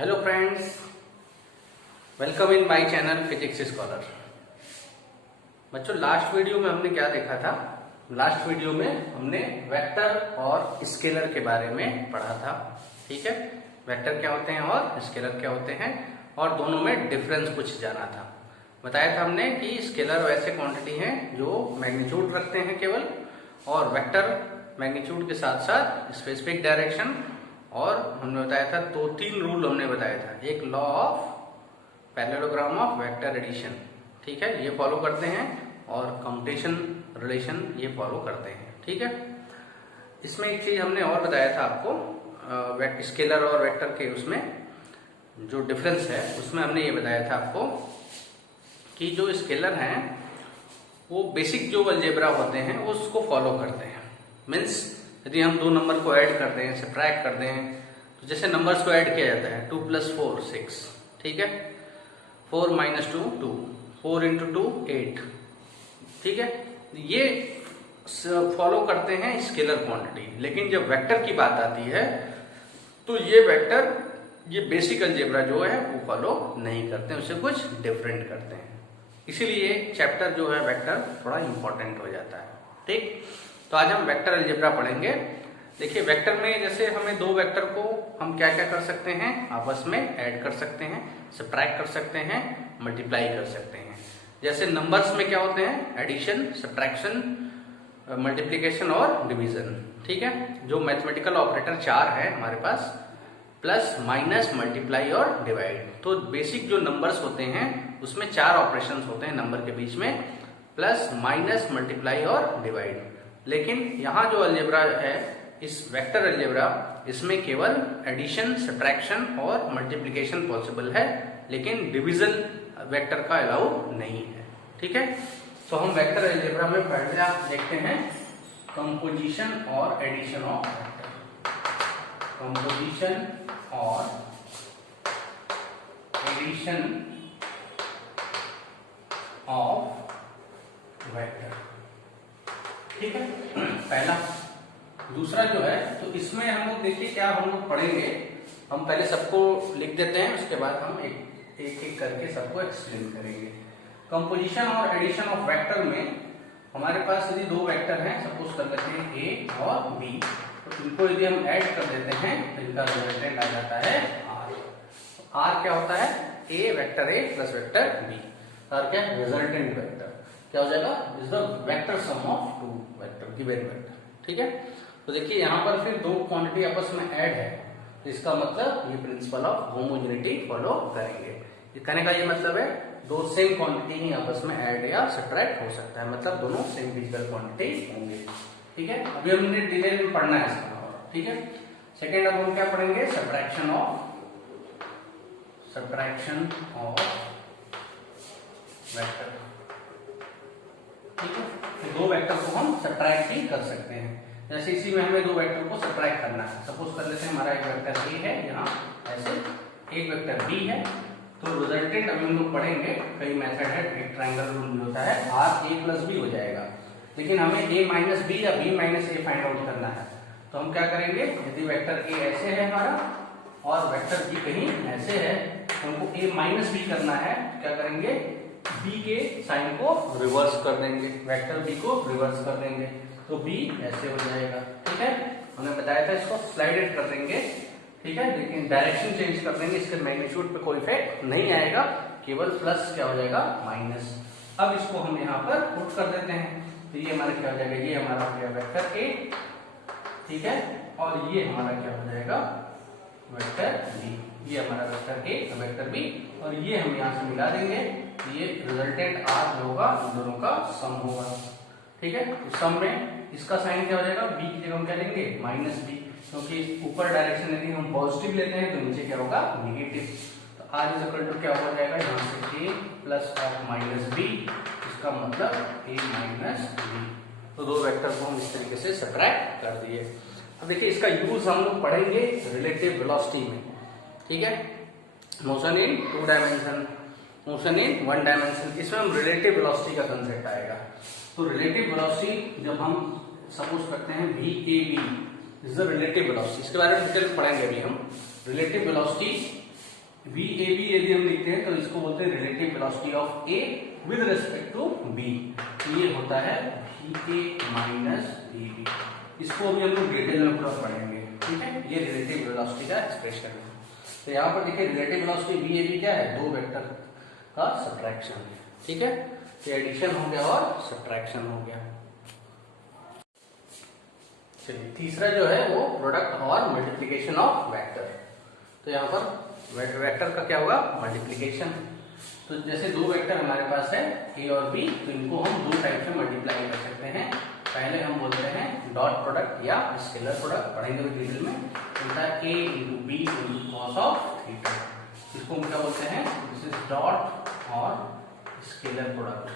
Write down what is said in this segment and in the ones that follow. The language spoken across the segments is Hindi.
Hello friends, welcome in my channel physics scholar. बच्चों, लास्ट वीडियो में हमने क्या देखा था? लास्ट वीडियो में हमने वेक्टर और स्केलर के बारे में पढ़ा था। ठीक है, वेक्टर क्या होते हैं और स्केलर क्या होते हैं, और दोनों में डिफरेंस कुछ जाना था। बताया था हमने कि स्केलर वैसे क्वांटिटी हैं जो मैग्नीट्यूड रखते हैं केवल, और वेक्टर मैग्नीट्यूड के साथ साथ स्पेसिफिक डायरेक्शन। और हमने बताया था दो तीन रूल हमने बताया था। एक law of parallelogram of vector addition, ठीक है, ये फॉलो करते हैं, और कम्यूटेशन रिलेशन ये फॉलो करते हैं। ठीक है, इसमें एक चीज हमने और बताया था आपको, स्केलर और वेक्टर के उसमें जो डिफरेंस है उसमें हमने ये बताया था आपको कि जो स्केलर हैं वो बेसिक जो अलजेब्रा होते हैं उसको फॉलो करते हैं। मीन्स यदि हम दो नंबर को ऐड करते हैं, सब्ट्रैक्ट करते हैं, तो जैसे नंबर्स को ऐड किया जाता है 2 + 4 6, ठीक है, 4 - 2 2, 4 × 2 8, ठीक है, ये फॉलो करते हैं स्केलर क्वांटिटी। लेकिन जब वेक्टर की बात आती है तो ये वेक्टर ये बेसिक अलजेब्रा जो है वो फॉलो नहीं करते हैं, उससे कुछ डिफरेंट करते हैं। इसीलिए चैप्टर जो है वेक्टर थोड़ा इंपॉर्टेंट हो जाता है। ठीक, तो आज हम वेक्टर अलजेब्रा पढ़ेंगे। देखिए, वेक्टर में जैसे हमें दो वेक्टर को हम क्या क्या कर सकते हैं, आपस में ऐड कर सकते हैं, सब्ट्रैक्ट कर सकते हैं, मल्टीप्लाई कर सकते हैं। जैसे नंबर्स में क्या होते हैं, एडिशन, सब्ट्रैक्शन, मल्टीप्लीकेशन और डिवीजन। ठीक है, जो मैथमेटिकल ऑपरेटर 4 है हमारे पास, प्लस, माइनस, मल्टीप्लाई और डिवाइड। तो बेसिक जो नंबर्स होते हैं उसमें 4 ऑपरेशंस होते हैं नंबर के बीच में, प्लस, माइनस, मल्टीप्लाई और डिवाइड। लेकिन यहाँ जो अलजेब्रा है, इस वेक्टर अलजेब्रा, इसमें केवल एडिशन, सब्ट्रैक्शन और मल्टीप्लिकेशन पॉसिबल है, लेकिन डिवीजन वेक्टर का अलाउ नहीं है। ठीक है, तो हम वेक्टर अलजेब्रा में पहले देखते हैं कंपोजिशन और एडिशन ऑफ वेक्टर। कंपोजिशन और एडिशन ऑफ वेक्टर, ठीक है, पहला। दूसरा जो है, तो इसमें हम लोग देखिए क्या हम लोग पढ़ेंगे। हम पहले सबको लिख देते हैं, उसके बाद हम एक एक करके सबको एक्सप्लेन करेंगे। कंपोजिशन और एडिशन ऑफ वेक्टर में हमारे पास यदि दो वेक्टर हैं, सपोज कर लेते हैं ए और बी, तो इनको यदि हम ऐड कर देते हैं तो इनका रिजल्टेंट आ जाता है आर। आर क्या होता है, a vector A plus vector B. आर क्या, रिजल्टेंट वेक्टर क्या हो जाएगा, is the vector sum of two vector given vector. ठीक है, तो देखिए यहाँ पर फिर दो क्वांटिटी आपस में ऐड है, तो इसका मतलब ये प्रिंसिपल ऑफ होमोजेनिटी फॉलो करेंगे। कहने का ये मतलब है दो सेम क्वांटिटी ही आपस में ऐड या सब्ट्रैक्ट हो सकता है, मतलब दोनों सेम फिजिकल क्वांटिटी होंगे। ठीक है, अभी हमने डिटेल में पढ़ना है इसका। ठीक है, सेकेंड अब हम क्या पढ़ेंगे, सब्ट्रैक्शन ऑफ वेक्टर। ठीक है, तो दो वेक्टर को हम सब्ट्रैक्ट भी कर सकते हैं। जैसे इसी में हमें दो वेक्टर को सब्ट्रैक्ट करना है। सपोज कर लेते हैं हमारा एक वेक्टर ए है, यहाँ ऐसे एक वेक्टर बी है, तो रिजल्टेंट अभी हम लोग पढ़ेंगे, कई मेथड है, एक ट्रायंगल रूल भी होता है, आर ए प्लस बी हो जाएगा। लेकिन हमें ए माइनस बी या बी माइनस ए फाइंड आउट करना है, तो हम क्या करेंगे, यदि वेक्टर ए ऐसे है हमारा और वेक्टर बी कहीं ऐसे है, तो हमको ए माइनस बी करना है, क्या करेंगे, बी के साइन को रिवर्स कर देंगे, वेक्टर बी को रिवर्स कर देंगे, तो बी ऐसे हो जाएगा। ठीक है, हमने बताया था इसको स्लाइडेड कर देंगे। ठीक है, लेकिन डायरेक्शन चेंज कर देंगे, इसके मैग्नीट्यूड पे कोई इफेक्ट नहीं आएगा, केवल प्लस क्या हो जाएगा, माइनस। अब इसको हम यहाँ पर पुट कर देते हैं, तो ये हमारा क्या हो जाएगा, ये हमारा हो गया वेक्टर ए, ठीक है, और ये हमारा क्या हो जाएगा, वेक्टर बी। ये हमारा वेक्टर ए, वेक्टर बी, और ये हम यहाँ से मिला देंगे, ये रिजल्टेंट आर जो होगा इन दोनों का सम होगा। ठीक है, तो सम में इसका साइन क्या हो जाएगा, बी की जगह हम क्या लेंगे, माइनस बी, क्योंकि ऊपर डायरेक्शन यदि हम पॉजिटिव लेते हैं तो नीचे क्या होगा, नेगेटिव। तो आर इज इक्वल टू क्या हो जाएगा, यहाँ से ए प्लस ऑफ माइनस बी, इसका मतलब ए माइनस बी। तो दो वेक्टर को हम इस तरीके से सब्ट्रैक्ट कर दिए। अब देखिए इसका यूज हम लोग पढ़ेंगे रिलेटिव वेलोसिटी में। ठीक है, motion in 2 dimension, motion in 1 dimension, इसमें हम रिलेटिव वेलोसिटी का कंसेप्ट आएगा। तो रिलेटिव वेलोसिटी जब हम सपोज करते हैं V A B is the relative velocity, इसके बारे में डिटेल पढ़ेंगे अभी हम। Relative velocity V A B यदि हम लिखते हैं तो इसको बोलते हैं relative velocity of A with respect to B. ये होता है V A minus V B. इसको अभी हम लोग डिटेल में पूरा पढ़ेंगे, ठीक है। ये रिलेटिव वेलोसिटी का एक्सप्रेशन है। तो यहाँ पर देखिए relative velocity V A B क्या है, दो वेक्टर का सब्ट्रैक्शन है, ठीक है। तो एडिशन हो गया और सब्ट्रैक्शन हो गया। चलिए तीसरा जो है वो प्रोडक्ट और मल्टीप्लिकेशन ऑफ वेक्टर। तो यहाँ पर वेक्टर का क्या होगा, मल्टीप्लिकेशन। तो जैसे दो वेक्टर हमारे पास है ए और बी, तो इनको हम दो टाइप से मल्टीप्लाई कर सकते हैं। पहले हम बोलते हैं डॉट प्रोडक्ट या स्केलर प्रोडक्ट, पढ़ेंगे डिटेल में। होता है A into B into cos of theta. इसको हम क्या बोलते हैं, दिस इज डॉट और स्केलर प्रोडक्ट,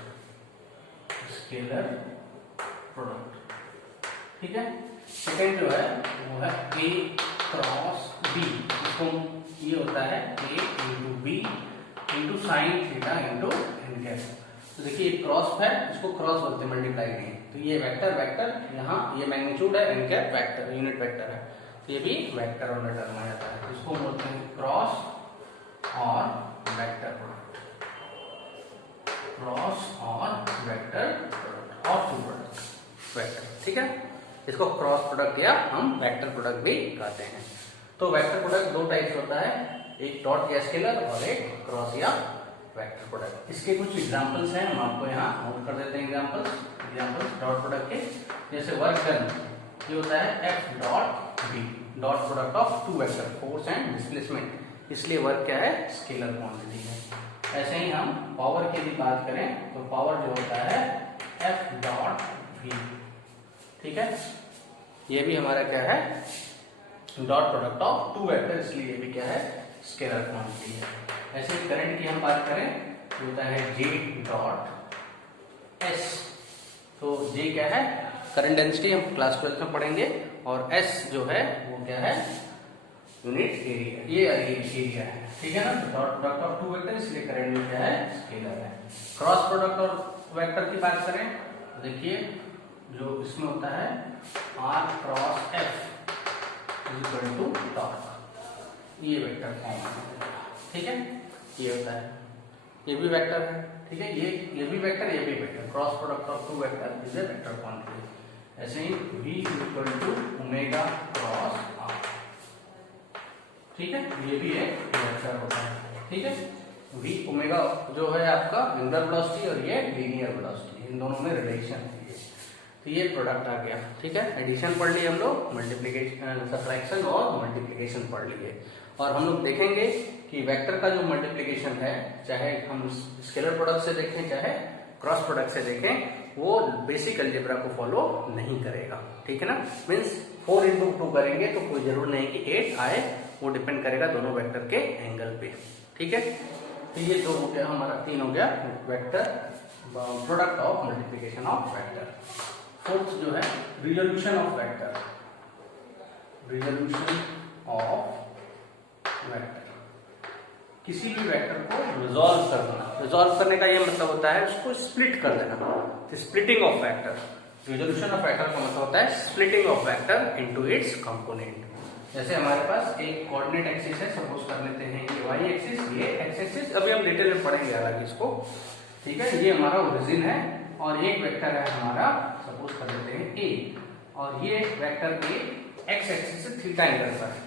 स्केलर प्रोडक्ट, ठीक है। सेकेंड जो है वो है ए क्रॉस बी। इसको ये होता है A into B into sine theta into N cap. तो देखिए क्रॉस है, इसको क्रॉस बोलते हैं, मल्टीप्लाई नहीं। तो ये वेक्टर वेक्टर यहाँ ये मैग्नीट्यूड है, N cap vector unit vector है, तो ये भी वेक्टर और टर्म आ जाता है। इसको बोलते हैं क्रॉस और वेक्टर प्रोडक्ट, क्रॉस और वेक्टर प्रोडक्ट और टू प्रोडक्ट वेक्टर, ठीक है। इसको क्रॉस प्रोडक्ट या हम वेक्टर प्रोडक्ट भी कहते हैं। तो वेक्टर प्रोडक्ट दो टाइप्स होता है, एक डॉट या स्केलर और एक क्रॉस या वेक्टर प्रोडक्ट। इसके कुछ एग्जांपल्स हैं, हम आपको यहाँ नोट कर देते हैं। एग्जांपल्स डॉट प्रोडक्ट के, जैसे वर्क डन, ये होता है F dot B, dot product of two vector, force and displacement, इसलिए वर्क क्या है, स्केलर क्वांटिटी है। ऐसे ही हम पावर की भी बात करें तो पावर जो होता है एफ डॉट वी, ठीक है। ये भी हमारा क्या है, dot product of two vector, इसलिए ये भी क्या है, स्केलर क्वांटिटी है। ऐसे करंट की हम बात करें तो होता है जे डॉट एस। तो जे क्या है, करंट डेंसिटी, हम क्लास 12 में पढ़ेंगे। और एस जो है वो क्या है, यूनिट एरिया, ये एरिया है, ठीक है ना। Dot product of two vector, इसलिए करंट में क्या है, स्केलर है। क्रॉस प्रोडक्ट और वेक्टर की बात करें तो देखिए जो इसमें होता है R cross F equal to dot, ये वेक्टर फॉर्म है, ठीक है। ये होता है, ये भी वेक्टर है, ठीक है। ये भी वेक्टर, ये भी vector, cross product of two vector is a vector quantity. ऐसे ही v equal to omega cross R, ठीक है। ये भी एक वेक्टर होता है, ठीक है। v ओमेगा जो है आपका एंगुलर वेलोसिटी और ये लीनियर वेलोसिटी, इन दोनों में रिलेशन है। तो ये प्रोडक्ट आ गया, ठीक है। एडिशन पढ़ लिए हम लोग, मल्टीप्लिकेशन, सब्ट्रैक्शन और मल्टीप्लिकेशन पढ़ लिए। और हम लोग देखेंगे कि वेक्टर का जो मल्टीप्लिकेशन है, चाहे हम स्केलर प्रोडक्ट से देखें चाहे क्रॉस प्रोडक्ट से देखें, वो बेसिक अलजेब्रा को फॉलो नहीं करेगा, ठीक है ना। मीन्स 4 इंटू 2 करेंगे तो कोई जरूर नहीं कि 8 आए, वो डिपेंड करेगा दोनों वेक्टर के एंगल पे, ठीक है। तो ये दो हो गया हमारा, 3 हो गया vector product of multiplication of vector. Fourth जो है resolution of vector, resolution of vector, किसी भी वेक्टर को रिजॉल्व करना। रिजॉल्व करने का ये मतलब होता है उसको स्प्लिट कर देना, तो splitting of vector. Resolution of vector का मतलब होता है splitting of vector into its component. जैसे हमारे पास एक कोऑर्डिनेट एक्सिस है, सपोज कर लेते हैं ये वाई एक्सिस, ये एक्स एक्सिस, अभी हम डिटेल में पढ़ेंगे हालांकि इसको, ठीक है। ये हमारा ओरिजिन है और एक वेक्टर है हमारा, सपोज कर लेते हैं ए, और ये वेक्टर ए एक्स एक्सिस से थीटा एंगल पर है।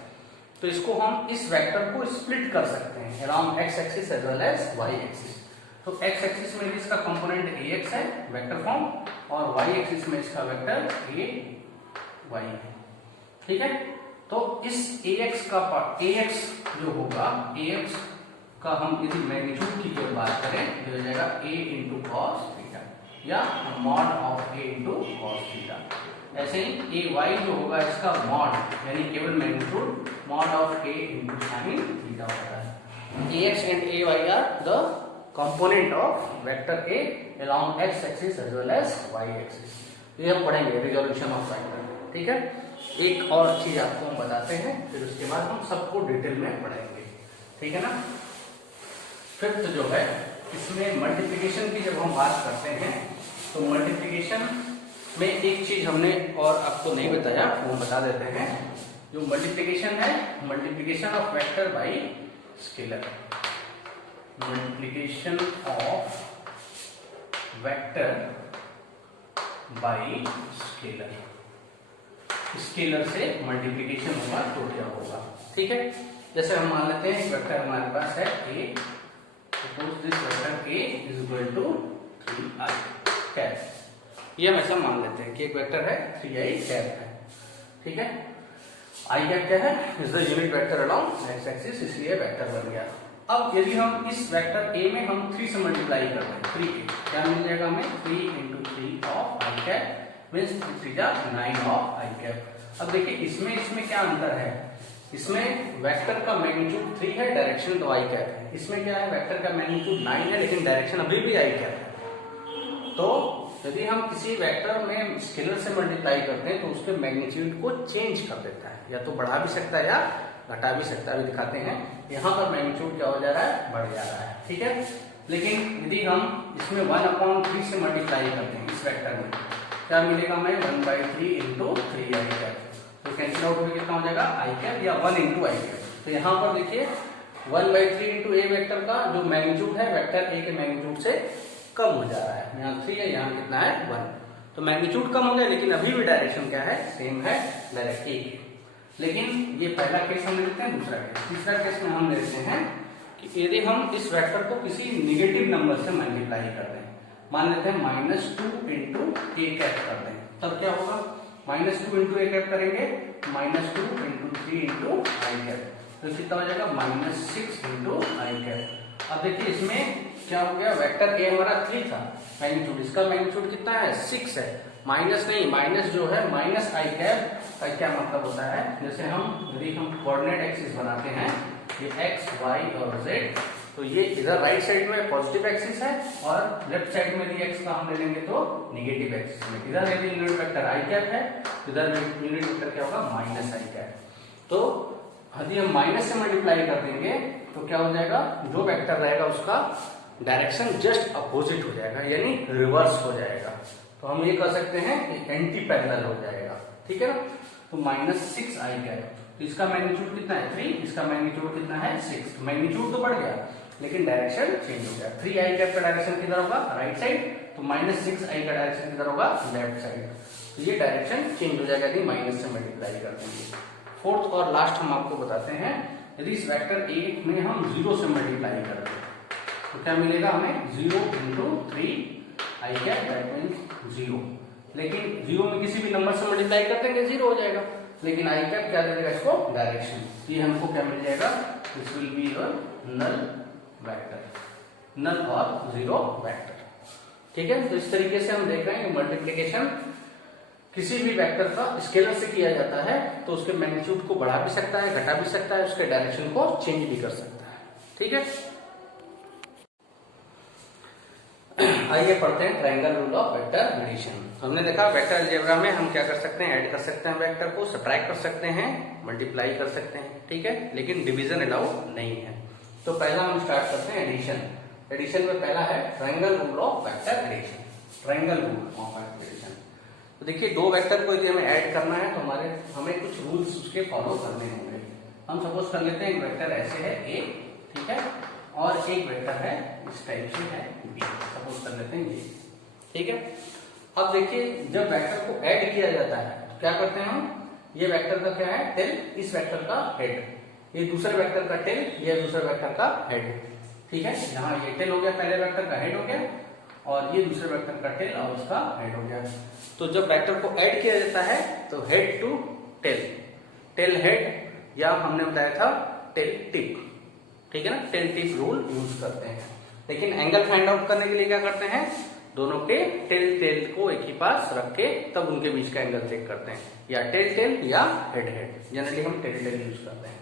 तो इसको हम इस वेक्टर को स्प्लिट कर सकते हैं around X axis as well as Y axis. तो एक्स एक्सिस में इसका कंपोनेंट ए एक्स है वेक्टर फॉर्म, और वाई एक्सिस में इसका वेक्टर ए वाई है, ठीक है। तो इस ए एक्स का पार्ट, ए एक्स जो होगा, ए एक्स का हम यदि मैग्नीट्यूड की जो बात करें तो हो जाएगा ए इंटू कॉस थीटा या mod of A into cos theta. ऐसे ही ए वाई जो होगा इसका मॉड, यानी केवल magnitude, mod of A into sine theta होता है। A X and A Y are the component of vector A along X axis as well as Y axis. ये हम पढ़ेंगे रिजोल्यूशन ऑफ वेक्टर, ठीक है। एक और चीज आपको हम बताते हैं, फिर उसके बाद हम सबको डिटेल में पढ़ेंगे, ठीक है ना। फिफ्थ जो है, इसमें मल्टीप्लिकेशन की जब हम बात करते हैं तो मल्टीप्लिकेशन में एक चीज हमने और आपको नहीं बताया, वो बता देते हैं। जो मल्टीप्लिकेशन है, multiplication of vector by scalar, multiplication of vector by scalar, scalar से मल्टीप्लिकेशन होगा तो क्या होगा, ठीक है। जैसे हम मान लेते हैं एक वेक्टर हमारे पास है a, suppose this vector a is equal to 3i cap, ये हम ऐसा मान लेते हैं कि एक वेक्टर है 3i कैप है, ठीक है। i कैप क्या है, is the unit vector along X axis, इसलिए वेक्टर बन गया। अब यदि हम इस वेक्टर a में हम 3 से मल्टीप्लाई कर रहे हैं, 3a क्या मिल जाएगा हमें, 3 into 3 of i cap means 3 जा 9 ऑफ i कैप। अब देखिए इसमें क्या अंतर है, इसमें वेक्टर का मैग्नीट्यूड 3 है, डायरेक्शन तो i कैप है। इसमें क्या है, वेक्टर का मैग्नीट्यूड 9 है लेकिन डायरेक्शन अभी भी i कैप है। तो यदि हम किसी वेक्टर में स्केलर से मल्टीप्लाई करते हैं तो उसके मैग्नीट्यूड को चेंज कर देता है, या तो बढ़ा भी सकता है या घटा भी सकता है, अभी दिखाते हैं। यहाँ पर मैग्नीट्यूड क्या हो जा रहा है, बढ़ जा रहा है, ठीक है। लेकिन यदि हम इसमें 1/3 से मल्टीप्लाई करते हैं इस वेक्टर में, क्या मिलेगा हमें, 1/3 इंटू 3i कैप, तो कैंसिल आउट होकर कितना हो जाएगा i कैप या 1 इंटू i कैप। तो यहाँ पर देखिए 1/3 इंटू a वेक्टर का जो मैग्नीट्यूड है वेक्टर a के मैग्नीट्यूड से कम हो जा रहा है, यहाँ 3 है, यहाँ कितना है 1, तो मैग्नीट्यूड कम हो गया लेकिन अभी भी डायरेक्शन क्या है, सेम है, डायरेक्ट a। लेकिन ये पहला केस हम लेते हैं, दूसरा केस, तीसरा केस में हम लेते हैं कि यदि हम इस वेक्टर को किसी निगेटिव नंबर से मल्टीप्लाई कर दें, मान लेते हैं -2 इंटू a कैप कर दें, तब क्या होगा, -2 इंटू a कैप करेंगे, -2 इंटू 3 इंटू i कैप, तो कितना हो जाएगा -6 इंटू i कैप। अब देखिए इसमें क्या हो गया, वेक्टर a हमारा 3 था मैग्नीट्यूड, इसका मैग्नीट्यूड कितना है, 6 है, माइनस नहीं, माइनस जो है माइनस i कैप का क्या मतलब होता है, जैसे यदि हम कोऑर्डिनेट एक्सिस बनाते हैं, ये x, y और z, तो ये इधर राइट साइड में पॉजिटिव एक्सिस है और लेफ्ट साइड में यदि x का हम ले लेंगे तो निगेटिव एक्सिस में, इधर यदि यूनिट वेक्टर i कैप है, इधर यूनिट वेक्टर क्या होगा, माइनस i कैप। तो यदि हम माइनस से मल्टीप्लाई कर देंगे तो क्या हो जाएगा, जो वेक्टर रहेगा उसका डायरेक्शन जस्ट अपोजिट हो जाएगा, यानी रिवर्स हो जाएगा। तो हम ये कह सकते हैं कि एंटी पैरेलल हो जाएगा, ठीक है ना। तो -6i कैप, तो इसका मैग्नीट्यूड कितना है 3, इसका मैग्नीट्यूड कितना है 6, तो मैग्नीट्यूड तो बढ़ गया लेकिन डायरेक्शन चेंज हो गया। 3i कैप का डायरेक्शन किधर होगा, राइट साइड, तो -6i का डायरेक्शन किधर होगा, लेफ्ट साइड, तो ये डायरेक्शन चेंज हो जाएगा यदि माइनस से मल्टीप्लाई कर देंगे। फोर्थ और लास्ट हम आपको बताते हैं, यदि इस वेक्टर a में हम 0 से मल्टीप्लाई कर दें तो क्या मिलेगा हमें, 0 into 3i cap that means 0, लेकिन 0 में किसी भी नंबर से मल्टीप्लाई कर देंगे 0 हो जाएगा, लेकिन i कैप क्या देगा इसको, डायरेक्शन, ये हमको क्या मिल जाएगा, this will be your null vector, null और 0 वेक्टर, ठीक है। तो इस तरीके से हम देख रहे हैं कि मल्टीप्लिकेशन किसी भी वेक्टर का स्केलर से किया जाता है तो उसके मैग्नीट्यूड को बढ़ा भी सकता है, घटा भी सकता है, उसके डायरेक्शन को चेंज भी कर सकता है, ठीक है। आइए पढ़ते हैं triangle rule of vector addition. हमने देखा वेक्टर अलजेब्रा में हम क्या कर सकते हैं, ऐड कर सकते हैं वेक्टर को, सब्ट्रैक्ट कर सकते हैं, मल्टीप्लाई कर सकते हैं, ठीक है, लेकिन डिवीजन अलाउ नहीं है। तो पहला हम स्टार्ट करते हैं एडिशन। एडिशन में पहला है triangle rule of vector addition, triangle rule of vector addition. तो देखिए दो वेक्टर को यदि हमें ऐड करना है तो हमें कुछ रूल्स उसके फॉलो करने होंगे। हम सपोज कर लेते हैं एक वेक्टर ऐसे है a, ठीक है, और एक वेक्टर है इस टाइप से है b, सपोज कर लेते हैं ये, ठीक है। अब देखिए जब वेक्टर को ऐड किया जाता है तो क्या करते हैं हम, ये वेक्टर का क्या है टेल, इस वेक्टर का हेड, ये दूसरे वेक्टर का टेल, ये दूसरे वेक्टर का हेड, ठीक है। यहाँ ये टेल हो गया, पहले वेक्टर का हेड हो गया, और ये दूसरे वेक्टर का टेल और उसका हेड हो गया। तो जब वेक्टर को ऐड किया जाता है तो head to tail, tail head, या हमने बताया था टेल टिप, ठीक है ना, टेल टिप रूल यूज करते हैं। लेकिन एंगल फाइंड आउट करने के लिए क्या करते हैं, दोनों के टेल टेल को एक ही पास रख के तब उनके बीच का एंगल चेक करते हैं, या टेल टेल या हेड हेड, जनरली हम टेल टेल यूज करते हैं।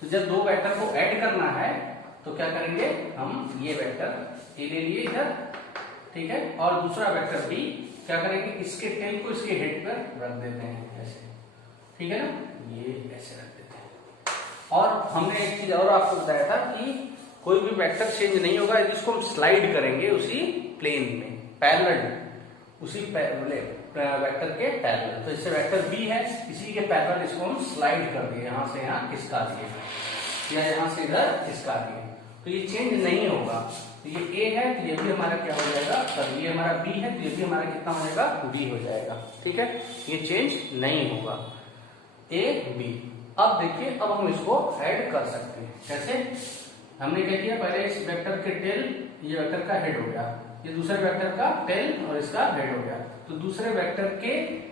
तो जब दो वेक्टर को ऐड करना है तो क्या करेंगे, हम ये वेक्टर ए ले लिए इधर, ठीक है, और दूसरा वेक्टर बी क्या करेंगे, इसके टेल को इसके हेड पर रख देते हैं ऐसे, ठीक है ना, ये ऐसे रख देते हैं। और हमने एक चीज और आपको बताया था कि कोई भी वेक्टर चेंज नहीं होगा जिसको हम स्लाइड करेंगे उसी प्लेन में पैरेलल, उसी वेक्टर के पैरेलल। तो इससे वेक्टर बी है, इसी के पैरेलल इसको हम स्लाइड कर दिए, यहां से यहां खिसका दिए, या यहाँ से इधर इसका भी, तो ये चेंज नहीं होगा। तो ये ए है तो ये भी हमारा क्या हो जाएगा, सर ये हमारा बी है तो ये भी हमारा कितना हो जाएगा, बी हो जाएगा। ठीक है, ये चेंज नहीं होगा, ए बी। अब देखिए, अब हम इसको ऐड कर सकते हैं। कैसे? हमने क्या किया, पहले इस वेक्टर के टेल, ये वेक्टर का हेड हो गया, ये दूसरे वेक्टर का टेल और इसका हेड हो गया। तो दूसरे वेक्टर के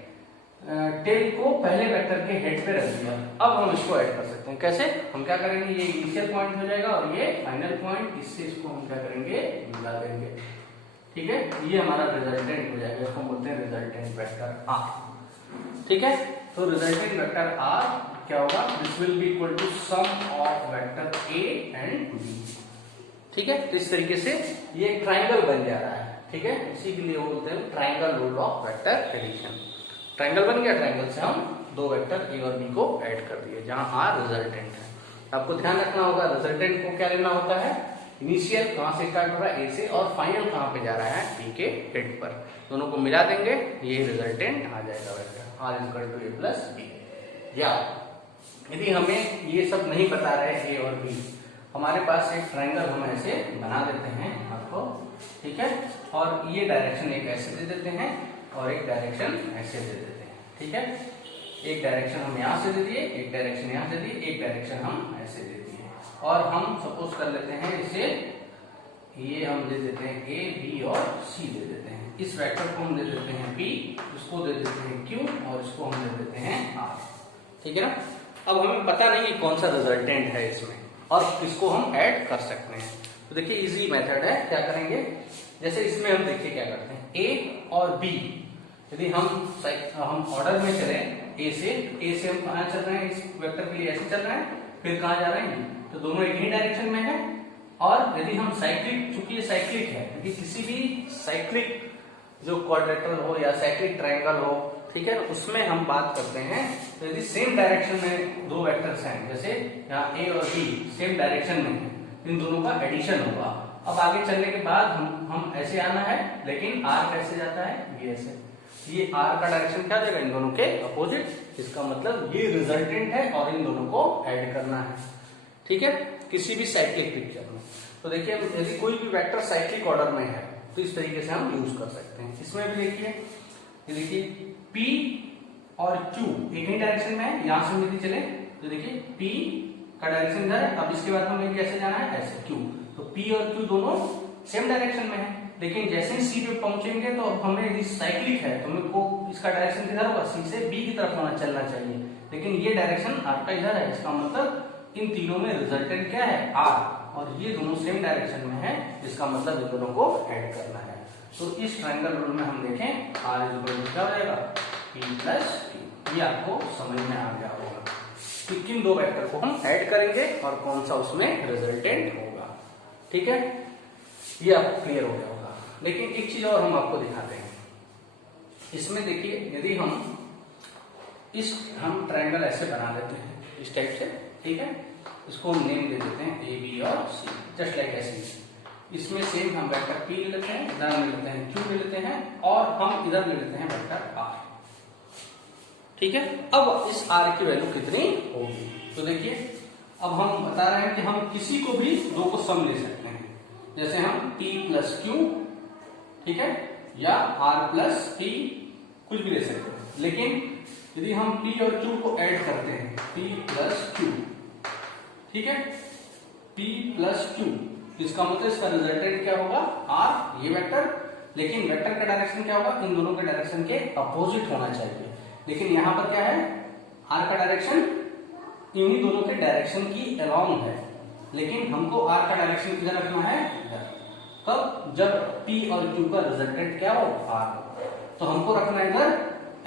टेल को पहले वेक्टर के हेड पे रख दिया। अब हम इसको ऐड कर सकते हैं। कैसे? हम क्या करेंगे, ये इनिशियल पॉइंट हो जाएगा और ये फाइनल पॉइंट, इससे इसको हम क्या करेंगे, मिला देंगे। ठीक है, ये हमारा रिजल्टेंट हो जाएगा, इसको बोलते हैं रिजल्टेंट वेक्टर आर। ठीक है, तो रिजल्टेंट वेक्टर आर क्या होगा, this will be equal to sum of vector A and B. ठीक है, तो इस तरीके से ये एक ट्राइंगल बन जा रहा है। ठीक है, इसी के लिए बोलते हैं triangle rule of vector addition. Triangle बन गया, ट्राइंगल से हम दो वेक्टर ए और बी को ऐड कर दिए, जहां आर रिजल्टेंट है। आपको ध्यान रखना होगा, रिजल्टेंट को क्या लेना होता है, इनिशियल कहां से स्टार्ट हो रहा है, ए से, और फाइनल कहां पे जा रहा है, बी के हेड पर। दोनों को मिला देंगे, ये रिजल्टेंट आ जाएगा vector R equal to A plus B. या यदि हमें ये सब नहीं बता रहे ए और बी, हमारे पास एक ट्राइंगल हम ऐसे बना देते हैं आपको। ठीक है, और ये डायरेक्शन एक ऐसे दे देते हैं और एक डायरेक्शन ऐसे दे देते हैं। ठीक है, एक डायरेक्शन हम यहाँ से दे दिए, एक डायरेक्शन यहाँ से दिए, एक डायरेक्शन हम ऐसे दे दिए, और हम सपोज कर लेते हैं इसे, ये हम दे देते हैं ए बी और सी दे देते हैं। इस वेक्टर को हम दे देते हैं पी, इसको दे देते हैं क्यू, और इसको हम दे देते हैं आर। ठीक है ना, अब हमें पता नहीं कि कौन सा रिजल्टेंट है इसमें, और इसको हम ऐड कर सकते हैं। तो देखिए इजी मेथड है, क्या करेंगे, जैसे इसमें हम देखिए क्या करते हैं, ए और बी, यदि हम ऑर्डर में चलें, ए से हम कहाँ चल रहे हैं, इस वेक्टर के लिए ऐसे चल रहे हैं, फिर कहाँ जा रहे हैं, तो दोनों एक ही डायरेक्शन में है। और यदि हम साइक्लिक, चूंकि ये साइक्लिक है, क्योंकि किसी भी साइक्लिक जो क्वाड्रेटल हो या साइक्लिक ट्राइंगल हो, ठीक है, उसमें हम बात करते हैं, तो यदि सेम डायरेक्शन में दो वेक्टर्स हैं, जैसे यहाँ ए और बी सेम डायरेक्शन में है, इन दोनों का एडिशन होगा। अब आगे चलने के बाद हम ऐसे आना है, लेकिन आर कैसे जाता है, ये ऐसे, ये आर का डायरेक्शन क्या देगा, इन दोनों के अपोजिट। इसका मतलब ये रिजल्टेंट है और इन दोनों को ऐड करना है। ठीक है, किसी भी साइक्लिक पिक्चर में। तो देखिए, यदि कोई भी वेक्टर साइक्लिक ऑर्डर में है तो इस तरीके से हम यूज कर सकते हैं। इसमें भी देखिए, ये देखिए P और Q एक ही डायरेक्शन में है, यहां से यदि चले तो देखिए P का डायरेक्शन इधर है, अब इसके बाद हमें कैसे जाना है, ऐसे Q। तो P और Q दोनों सेम डायरेक्शन में है, लेकिन जैसे ही C पे पहुंचेंगे तो अब हमें यदि साइक्लिक है तो हमको इसका डायरेक्शन किधर होगा, C से B की तरफ होना चलना चाहिए, लेकिन ये डायरेक्शन R का इधर है। इसका मतलब इन तीनों में रिजल्टेंट क्या है, R, और ये दोनों सेम डायरेक्शन में है, इसका मतलब इन दोनों को ऐड करना है। तो इस ट्रायंगल रूल में हम देखें, R इक्वल टू क्या हो जाएगा, P प्लस Q। ये आपको समझ में आ गया होगा कि किन दो वेक्टर को हम ऐड करेंगे और कौन सा उसमें रिजल्टेंट होगा। ठीक है, ये आपको क्लियर हो गया होगा। लेकिन एक चीज और हम आपको दिखाते हैं, इसमें देखिए, यदि हम ट्रायंगल ऐसे बना देते हैं इस टाइप से, ठीक है, इसको हम नेम दे देते हैं ए बी और सी, जस्ट लाइक ऐसे। इसमें सेम हम वेक्टर P ले लेते हैं, इधर ले लेते हैं Q ले लेते हैं, और हम इधर ले लेते हैं वेक्टर R। ठीक है, अब इस R की वैल्यू कितनी होगी, तो देखिए अब हम बता रहे हैं कि हम किसी को भी दो को सम ले सकते हैं, जैसे हम P प्लस Q, ठीक है, या R प्लस P, कुछ भी ले सकते हैं। लेकिन यदि हम P और Q को ऐड करते हैं, P प्लस Q, ठीक है, P प्लस Q, इसका मतलब इसका रिजल्टेंट क्या होगा, R, ये वेक्टर, लेकिन वेक्टर का डायरेक्शन क्या होगा, इन दोनों के डायरेक्शन के अपोजिट होना चाहिए। लेकिन यहाँ पर क्या है, R का डायरेक्शन इन्हीं दोनों के डायरेक्शन की अलोंग है, लेकिन हमको R का डायरेक्शन किधर रखना है, इधर। तब जब P और Q का रिजल्टेंट क्या हो, R, तो हमको रखना है इधर,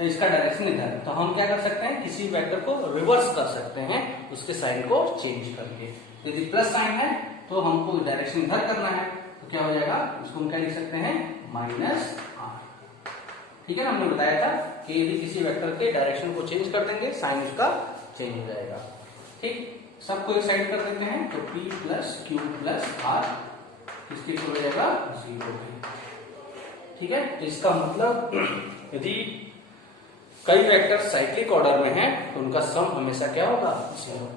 इसका डायरेक्शन इधर। तो हम क्या कर सकते हैं, किसी वेक्टर को रिवर्स कर सकते हैं, उसके साइन को चेंज करके। यदि प्लस साइन है तो हमको डायरेक्शन इधर करना है, तो क्या हो जाएगा, उसको हम क्या लिख सकते हैं, माइनस R। ठीक है ना, हमने बताया था कि यदि किसी वेक्टर के डायरेक्शन को चेंज कर देंगे, साइन उसका चेंज हो जाएगा। ठीक, सबको एक साइड कर देते हैं, तो P plus Q plus R, इसकी हो जाएगा 0। ठीक है, इसका मतलब यदि कई वेक्टर साइक्लिक ऑर्डर में हैं तो उनका सम हमेशा क्या होगा,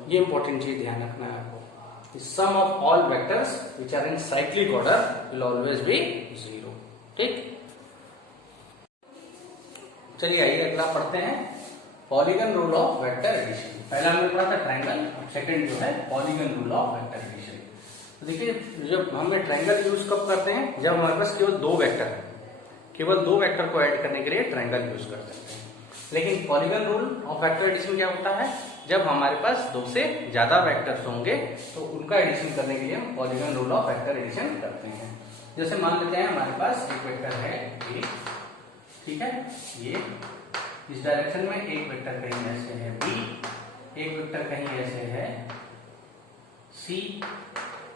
ये इंपॉर्टेंट चीज ध्यान रखना है आपको, some of all vectors which are in cyclic order will always be 0। ठीक, चलिए आइए अगला पढ़ते हैं polygon rule of vector addition. पहला हमने पढ़ा था ट्रायंगल, अब सेकंड जो है polygon rule of vector addition. तो देखिए जब हमें ट्रायंगल यूज कब करते हैं, जब हमारे पास केवल दो वेक्टर है, केवल दो वेक्टर को ऐड करने के लिए ट्रायंगल यूज कर सकते हैं। लेकिन polygon rule of vector addition क्या होता है, जब हमारे पास दो से ज्यादा वेक्टर्स होंगे तो उनका एडिशन करने के लिए हम polygon rule of vector addition करते हैं। जैसे मान लेते हैं हमारे पास एक वेक्टर है ए, ठीक है, ये इस डायरेक्शन में एक वेक्टर कहीं ऐसे है बी, एक वेक्टर कहीं ऐसे है सी,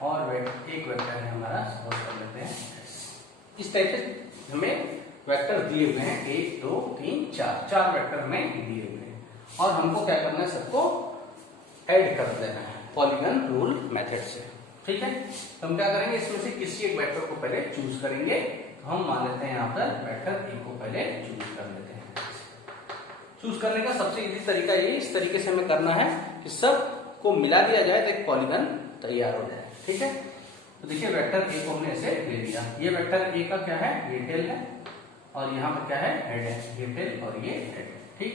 और एक वेक्टर है हमारा, सपोज कर लेते हैं एस। इस टाइप से हमें वेक्टर दिए हुए हैं 1 2 3 4, 4 वेक्टर हमें दिए हुए हैं और हमको क्या करना है, सबको ऐड कर देना है पॉलीगन रूल मेथड से। ठीक है, तो हम क्या करेंगे, इसमें से किसी एक वेक्टर को पहले चूज करेंगे। तो हम मान लेते हैं यहाँ पर वेक्टर ए को पहले चूज कर लेते हैं। चूज करने का सबसे इजी तरीका ये, इस तरीके से हमें करना है कि सब को मिला दिया जाए तो एक पॉलीगन तैयार हो जाए। ठीक है, तो देखिए वेक्टर ए को हमने ऐसे ले लिया, ये वेक्टर ए का क्या है, ये टेल है, और यहाँ पर क्या है, हेड है, ये टेल और ये हेड। ठीक,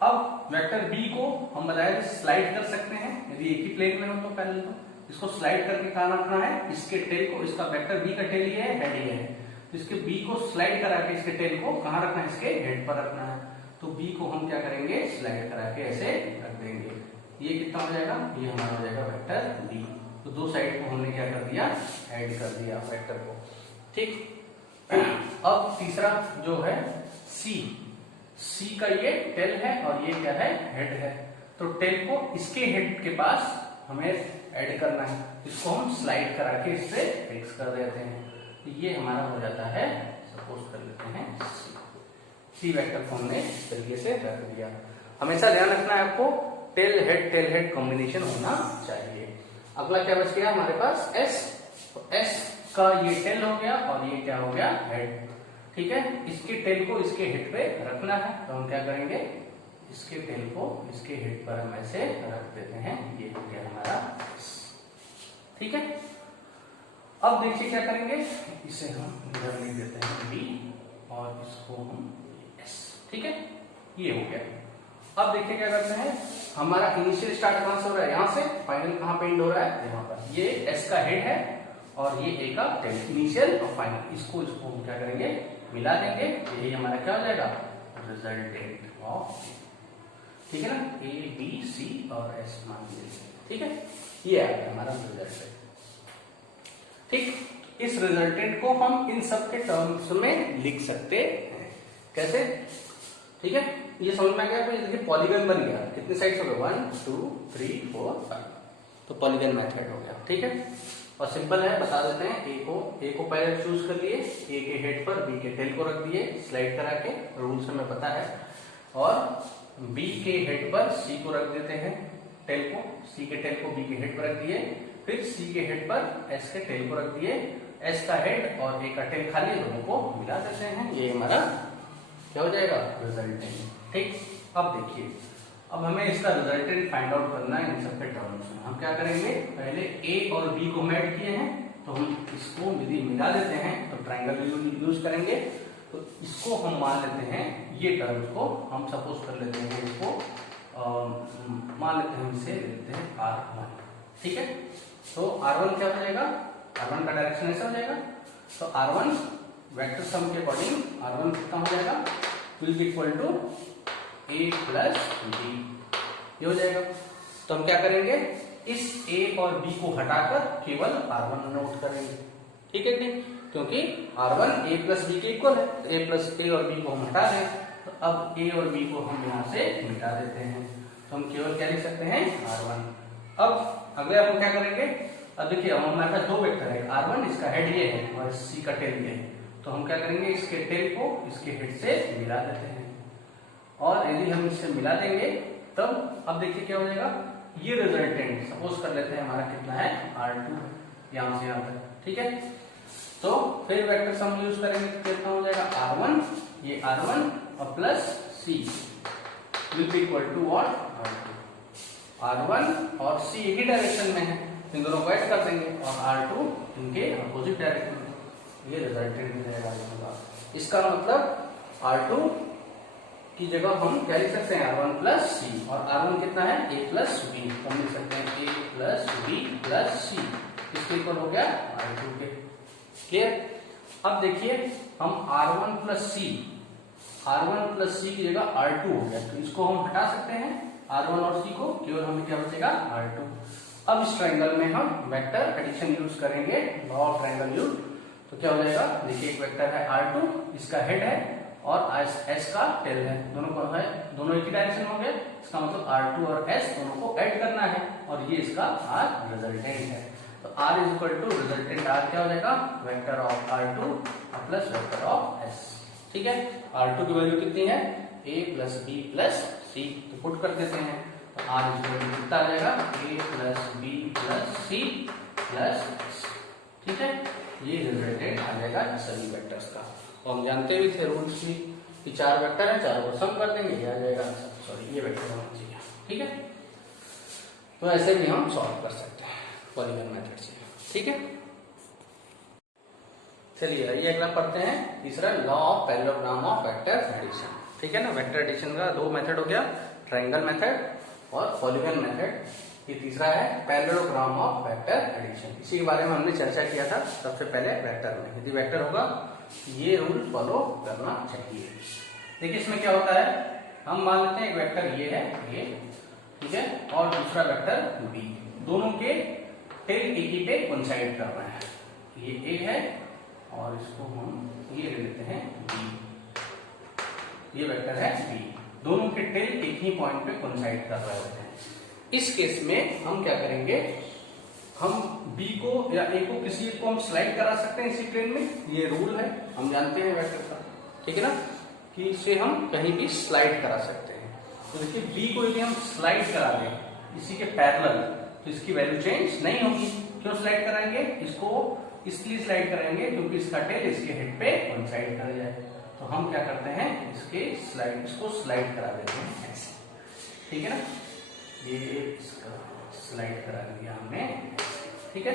अब वेक्टर बी को हम बताया स्लाइड कर सकते हैं, यदि एक ही प्लेन में हो तो पहले तो इसको स्लाइड करके कहाँ रखना है, इसके टेल को, इसका वेक्टर बी का टेल ये है, हेड ये है, तो इसके बी को स्लाइड करा के इसके टेल को कहाँ रखना है, इसके हेड पर रखना है। तो बी को हम क्या करेंगे, स्लाइड करा के ऐसे रख देंगे। ये कितना हो जाएगा, ये हमारा हो जाएगा वेक्टर बी। तो दो साइड को हमने क्या कर दिया, ऐड कर दिया वेक्टर को। ठीक, अब तीसरा जो है सी, सी का ये टेल है और ये क्या है, हेड है। तो टेल को इसके हेड के पास हमें ऐड करना है, इसको हम स्लाइड करा के इससे फिक्स कर देते हैं। तो ये हमारा हो जाता है, सपोज कर लेते हैं सी, सी वेक्टर को हमने इस तरीके से रख दिया। हमेशा ध्यान रखना है आपको, टेल हेड कॉम्बिनेशन होना चाहिए। अगला क्या बच गया हमारे पास, एस, तो एस का ये टेल हो गया और ये क्या हो गया, हेड। ठीक है, इसके टेल को इसके हेड पे रखना है, तो हम क्या करेंगे, इसके टेल को इसके हेड पर हम ऐसे रख देते हैं, ये हो गया हमारा एस। ठीक है, अब देखिए क्या करेंगे, इसे हम इधर लिख देते हैं बी और इसको हम एस। ठीक है, ये हो गया। अब देखिए क्या करते हैं, हमारा इनिशियल स्टार्ट कहां से हो रहा है, यहां से, फाइनल कहां पे एंड हो रहा है, यहाँ पर। ये एस का हेड है और ये ए का टेल, इनिशियल और फाइनल, इसको हम क्या करेंगे, मिला देंगे, यही हमारा क्या हो जाएगा, रिजल्टेंट ऑफ। ठीक है ना, ए बी सी और एस मान लीजिए। ठीक है, ये आ गया हमारा रिजल्टेंट। ठीक, इस रिजल्टेंट को हम इन सब के टर्म्स में लिख सकते हैं, कैसे। ठीक है, ये समझ में आ गया, देखिए पॉलीगन बन गया, कितने साइड्स हो गए, 1 2 3 4 5, तो पॉलीगन मेथड हो गया। ठीक है, और सिंपल है, बता देते हैं, ए को पहले चूज कर लिए, ए के हेड पर बी के टेल को रख दिए स्लाइड करा के, रूल्स हमें पता है, और बी के हेड पर सी को रख देते हैं टेल को, सी के टेल को बी के हेड पर रख दिए, फिर सी के हेड पर एस के टेल को रख दिए, एस का हेड और ए का टेल खाली, दोनों को मिला देते हैं, ये हमारा क्या हो जाएगा, रिजल्टेंट। ठीक, अब देखिए, अब हमें इसका रिजल्टेंट फाइंड आउट करना है इन सब के टर्म्स में। हम क्या करेंगे, पहले ए और बी को हम ऐड किए हैं, तो हम इसको यदि मिला देते हैं तो ट्रायंगल यूज करेंगे। तो इसको हम मान लेते हैं, ये टर्म्स को हम सपोज कर लेते हैं, इसको मान लेते हैं, इसे लेते हैं R1। ठीक है, तो R1 क्या हो जाएगा, R1 का डायरेक्शन ऐसा हो जाएगा, तो R1 वेक्टर सम के अकॉर्डिंग R1 कितना हो जाएगा, will be equal to a plus B, ये हो जाएगा। तो हम क्या करेंगे, इस a और b को हटाकर केवल R1 नोट करेंगे। ठीक है नहीं, क्योंकि R1 a प्लस बी के इक्वल है, तो a प्लस a और b को हम हटा दें, तो अब a और b को हम यहाँ से मिटा देते हैं, तो हम केवल क्या लिख सकते हैं, R1। अब अगले हम क्या करेंगे, अब देखिए हमारे पास दो वेक्टर है, R1 इसका हेड ये है और C का टेल ये है, तो हम क्या करेंगे, इसके टेल को इसके हेड से मिला देते हैं, और यदि हम इससे मिला देंगे तब अब देखिए क्या हो जाएगा, ये रिजल्टेंट सपोज कर लेते हैं हमारा कितना है, R2 यहाँ से यहाँ तक। ठीक है, तो फिर वेक्टर सम यूज करेंगे तो कितना हो जाएगा, R1, ये R1 और plus C will be equal to what R1 और C एक ही डायरेक्शन में है, इन दोनों को ऐड कर देंगे और R2 इनके अपोजिट डायरेक्शन में, ये रिजल्टेंट मिलेगा। इसका मतलब R2 की जगह हम क्या लिख सकते हैं R1 प्लस सी, और R1 कितना है A प्लस बी, हम लिख सकते हैं A प्लस बी प्लस सी, इसके इक्वल हो गया R2 के। क्लियर? अब देखिए हम R1 प्लस सी की जगह R2 हो गया, तो इसको हम हटा सकते हैं R1 और C को, केवल हमें क्या बचेगा R2। अब इस ट्रायंगल में हम वेक्टर एडिशन यूज करेंगे, लॉ ऑफ ट्रायंगल यूज, तो क्या हो जाएगा, देखिए एक वेक्टर है R2, इसका हेड है और S का टेल है, दोनों एक ही डायरेक्शन हो गए, इसका मतलब R2 और S दोनों को ऐड करना है, और ये इसका R रिजल्टेंट है। तो R is equal to resultant R क्या हो जाएगा, vector of R2 plus vector of S। ठीक है, R2 की वैल्यू कितनी है A plus B plus C, तो पुट कर देते हैं, तो R इज इक्वल टू कितना आ जाएगा A plus B plus C plus S। ठीक है, ये रिजल्टेंट आ जाएगा सभी वेक्टर्स का, और हम जानते भी थे रूल्स की 4 वेक्टर है, चारों को सम कर देंगे, ये आ जाएगा सॉरी ये वेक्टर होना चाहिए। ठीक है, तो ऐसे भी हम सॉल्व कर सकते हैं पॉलीगन मेथड से। ठीक है, चलिए ये अगला पढ़ते हैं, तीसरा law of parallelogram of vector addition. ठीक है ना, वेक्टर एडिशन का 2 मेथड हो गया, ट्रायंगल मेथड और पॉलीगन मेथड। ये तीसरा है पैरेललोग्राम ऑफ वेक्टर एडिशन, इसी के बारे में हमने चर्चा किया था सबसे पहले वेक्टर में। यदि वेक्टर होगा ये रूल फॉलो करना चाहिए। देखिए इसमें क्या होता है, हम मान लेते हैं एक वेक्टर ये है ये, ठीक है, और दूसरा वेक्टर बी, दोनों के टेल एक ही पे कोइंसाइड कर रहे हैं, ये ए है और इसको हम ये ले लेते हैं बी, ये वेक्टर है बी, दोनों के टेल एक ही पॉइंट पे कोइंसाइड कर रहे होते हैं। इस केस में हम क्या करेंगे, हम बी को या ए को किसी एक को हम स्लाइड करा सकते हैं इसी ट्रेन में, ये रूल है हम जानते हैं वेक्टर का, ठीक है ना, कि इसे हम कहीं भी स्लाइड करा सकते हैं। तो देखिए बी को यदि हम स्लाइड करा दें इसी के पैरेलल, तो इसकी वैल्यू चेंज नहीं होगी। क्यों स्लाइड कराएंगे, इसको इसलिए स्लाइड कराएंगे क्योंकि इसका टेल इसके हेड पे कोइंसाइड कर जाए। तो हम क्या करते हैं, इसको स्लाइड करा देते हैं ऐसे, ठीक है ना, ये इसका स्लाइड करा दिया हमने, ठीक है।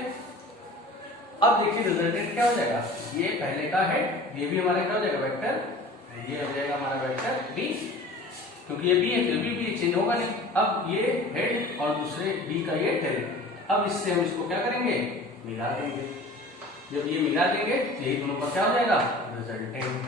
अब देखिए रिजल्टेंट क्या हो जाएगा, ये पहले का है, ये भी हमारा क्या हो जाएगा वेक्टर, ये हो जाएगा हमारा वेक्टर बी, क्योंकि ये बी है तो बी चेंज होगा नहीं। अब ये हेड और दूसरे बी का ये टेल, अब इससे हम इसको क्या करेंगे, मिला देंगे। जब ये मिला देंगे तो यही दोनों का क्या हो जाएगा रिजल्टेंट,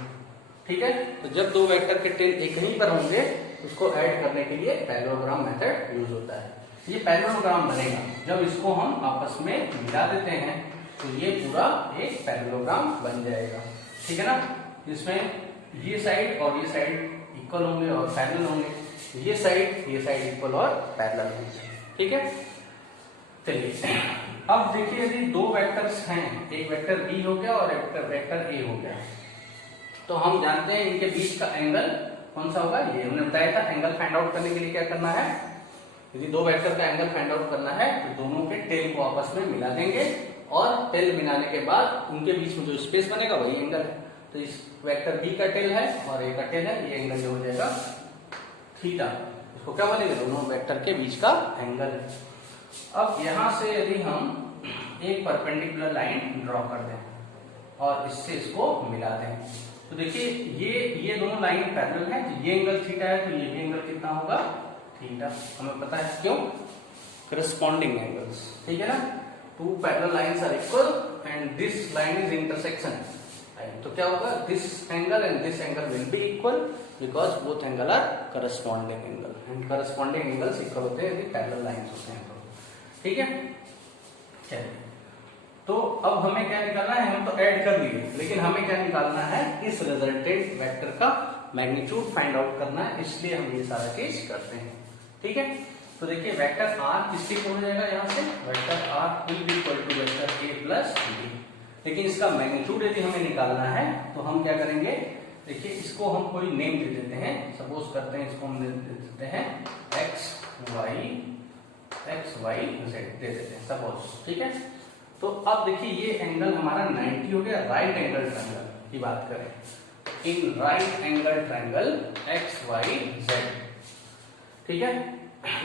ठीक है। तो जब दो वेक्टर के टेल एक ही पर होंगे उसको ऐड करने के लिए पैरेललोग्राम मेथड यूज होता है। ये पैरेललोग्राम बनेगा जब इसको हम आपस में मिला देते हैं, तो ये पूरा एक पैरेललोग्राम बन जाएगा, ठीक है ना। इसमें ये साइड और ये साइड इक्वल होंगे और पैरेलल होंगे, ये साइड इक्वल और पैरेलल होंगे, ठीक है। चलिए अब देखिए यदि दो वेक्टर्स हैं, एक वेक्टर बी हो गया और एक वेक्टर ए हो गया, तो हम जानते हैं इनके बीच का एंगल कौन सा होगा, ये हमने बताया था। एंगल फाइंड आउट करने के लिए क्या करना है, यदि दो वेक्टर का एंगल फाइंड आउट करना है तो दोनों के टेल को आपस में मिला देंगे और टेल मिलाने के बाद उनके बीच में जो स्पेस बनेगा वही एंगल है। तो इस वेक्टर बी का टेल है और ए का टेल है, ये एंगल जो हो जाएगा थीटा, इसको क्या बोलेंगे, दोनों वेक्टर के बीच का एंगल है। अब यहां से यदि हम एक परपेंडिकुलर लाइन ड्रॉ कर दें और इससे इसको मिला दें, तो देखिए ये दोनों लाइन पैरेलल है, तो ये एंगल थीटा है, तो ये भी एंगल कितना होगा थीटा, हमें पता है क्यों, करस्पॉन्डिंग एंगल्स, ठीक है ना। Two parallel lines are equal and this line is intersection, तो क्या होगा, this angle and this angle will be equal because both angle are corresponding angle, and corresponding angles equal होते हैं यदि पैरेलल लाइंस होते हैं तो, ठीक है। चलिए तो अब हमें क्या निकालना है, हम तो ऐड कर लिए, लेकिन हमें क्या निकालना है, इस रिजल्टेंट वेक्टर का मैग्नीट्यूड फाइंड आउट करना है, इसलिए हम ये सारा चीज करते हैं, ठीक है। तो देखिए वेक्टर आर किसके इक्वल हो जाएगा, यहाँ से vector R will be equal to vector A plus B, लेकिन इसका मैग्नीट्यूड यदि हमें निकालना है तो हम क्या करेंगे, देखिए इसको हम कोई नेम दे देते हैं, सपोज करते हैं इसको हम दे देते हैं एक्स वाई जेड दे देते हैं सपोज, ठीक है। तो अब देखिए ये एंगल हमारा 90 हो गया, राइट एंगल ट्रायंगल की बात करें in right angle triangle X Y Z. ठीक है,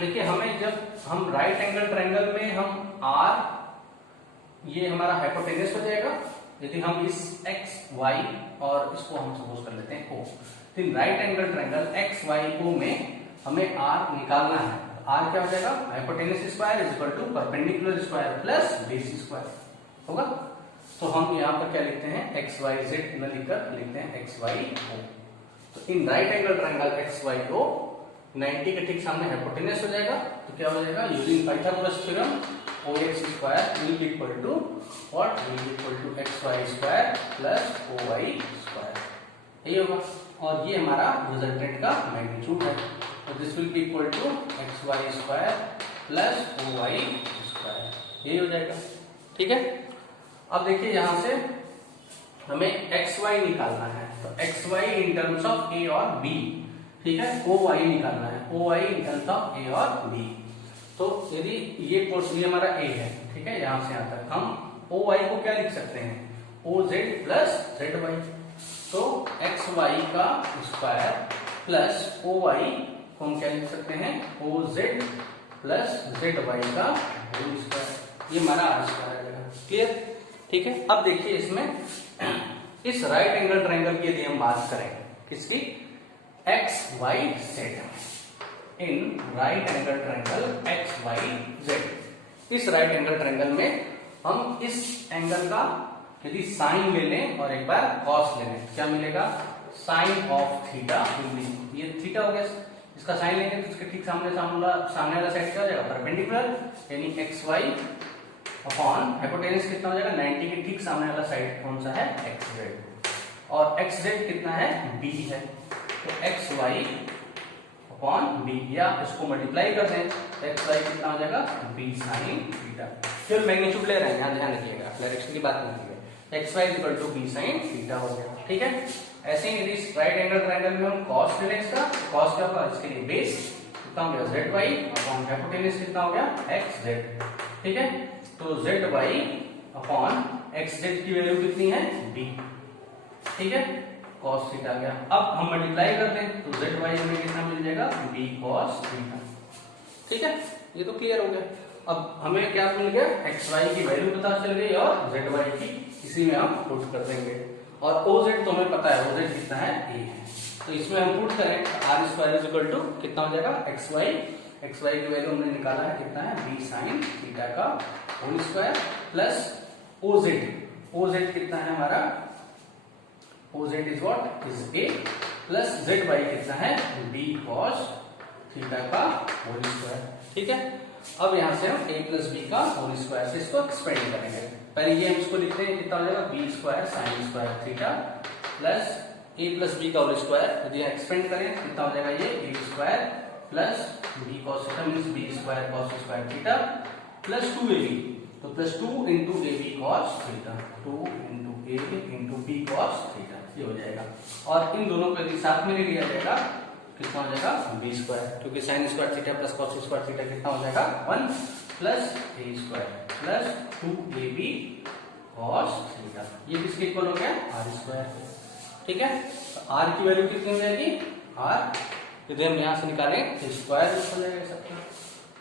देखिए हमें जब हम राइट एंगल ट्रायंगल में हम आर, ये हमारा हाइपोटेनस हो जाएगा यदि हम इस एक्स वाई और इसको हम सपोज कर लेते हैं ओ, तो in right angle triangle X Y O में हमें आर निकालना है। आर क्या हो जाएगा, hypotenuse square is equal to perpendicular square plus base square होगा। तो हम यहाँ पर क्या लिखते हैं, एक्स वाई जेड न लिखकर लिखते हैं एक्स वाई ओ। तो in right angle triangle X Y O 90 के ठीक सामने हाइपोटेनस हो जाएगा, तो क्या हो जाएगा, using Pythagoras theorem O X square will be equal to what, will be equal to X Y square plus O Y square, यही होगा। और ये हमारा रिजल्टेंट का मैग्नीट्यूड है, तो this will be equal to X Y square plus O Y square, यही हो जाएगा। ठीक है, अब देखिए यहां से हमें एक्स वाई निकालना है, तो X Y in terms of A और बी, ठीक है, ओ वाई निकालना है, O Y in terms of A और बी। तो यदि ये पोर्शन ये हमारा ए है, ठीक है, यहां से यहां तक हम ओ वाई को क्या लिख सकते हैं, O Z plus Z Y. तो एक्स वाई का स्क्वायर प्लस ओ वाई को हम क्या लिख सकते हैं, O Z plus Z Y का होल स्क्वायर, ये हमारा आर स्क्वायर आ जाएगा। क्लियर, ठीक है। अब देखिए इसमें इस राइट एंगल ट्रायंगल की यदि हम बात करें, किसकी, X Y Z, in right angle triangle X Y Z, इस राइट एंगल ट्रायंगल में हम इस एंगल का यदि साइन ले लें और एक बार कॉस ले लें, क्या मिलेगा, साइन ऑफ थीटा, ये थीटा हो गया, इसका साइन लेंगे तो इसके ठीक सामने वाला साइड क्या हो जाएगा, परपेंडिकुलर, यानी एक्स वाई अपॉन हाइपोटेनस कितना हो जाएगा, 90 के ठीक सामने वाला साइड कौन सा है, एक्स जेड, और एक्स जेड कितना है, बी है, तो एक्स वाई अपॉन बी, या इसको मल्टीप्लाई कर दें, एक्स वाई कितना हो जाएगा, बी साइन थीटा। फिर मैग्नीट्यूड ले रहे हैं, यहाँ ध्यान रखिएगा, डायरेक्शन की बात नहीं की है, X Y equal to B sine theta हो गया। ठीक है, ऐसे ही यदि राइट एंगल ट्रायंगल में हम कॉस ले लें, इसका कॉस क्या होगा, इसके लिए बेस कितना हो गया, जेड वाई अपॉन हाइपोटेनस कितना हो गया, एक्स जेड। ठीक है, तो Z Y upon X Z की वैल्यू कितनी है, बी, ठीक है, कॉस थीटा गया। अब हम मल्टीप्लाई कर दें तो जेड वाई हमें कितना मिल जाएगा, बी कॉस थीटा। ठीक है, ये तो क्लियर हो गया। अब हमें क्या मिल गया, एक्स वाई की वैल्यू पता चल गई और जेड वाई की इसी में हम पुट कर देंगे, और ओ जेड तो हमें पता है, ओ जेड कितना है, ए है, तो इसमें हम पुट करें R square is equal to कितना हो जाएगा, एक्स वाई की वैल्यू हमने निकाला है कितना है, बी साइन थीटा का whole square plus O Z कितना है हमारा, O Z is what, is A, plus Z Y कितना है, बी कॉस थीटा का होल स्क्वायर। ठीक है, अब यहां से हम a प्लस बी का होल स्क्वायर से इसको एक्सपेंड करेंगे। पहले ये हम इसको लिखते हैं, कितना हो जाएगा, B square sine square theta plus a plus B का होल स्क्वायर, यदि एक्सपेंड करें कितना हो जाएगा, ये a square plus B cos theta means B square cos square theta plus 2ab, तो plus 2 into A B cos theta, 2 into A into B cos theta, ये हो जाएगा। और इन दोनों को यदि साथ में ले लिया जाएगा कितना हो जाएगा, बी स्क्वायर, क्योंकि sine square theta plus cos square theta कितना हो जाएगा, 1 plus A square plus 2ab cos theta, ये किसके इक्वल हो गया, आर स्क्वायर। ठीक है, तो आर की वैल्यू कितनी हो जाएगी, आर यदि हम यहां से निकालें तो स्क्वायर रूट हो जाएगा सबका,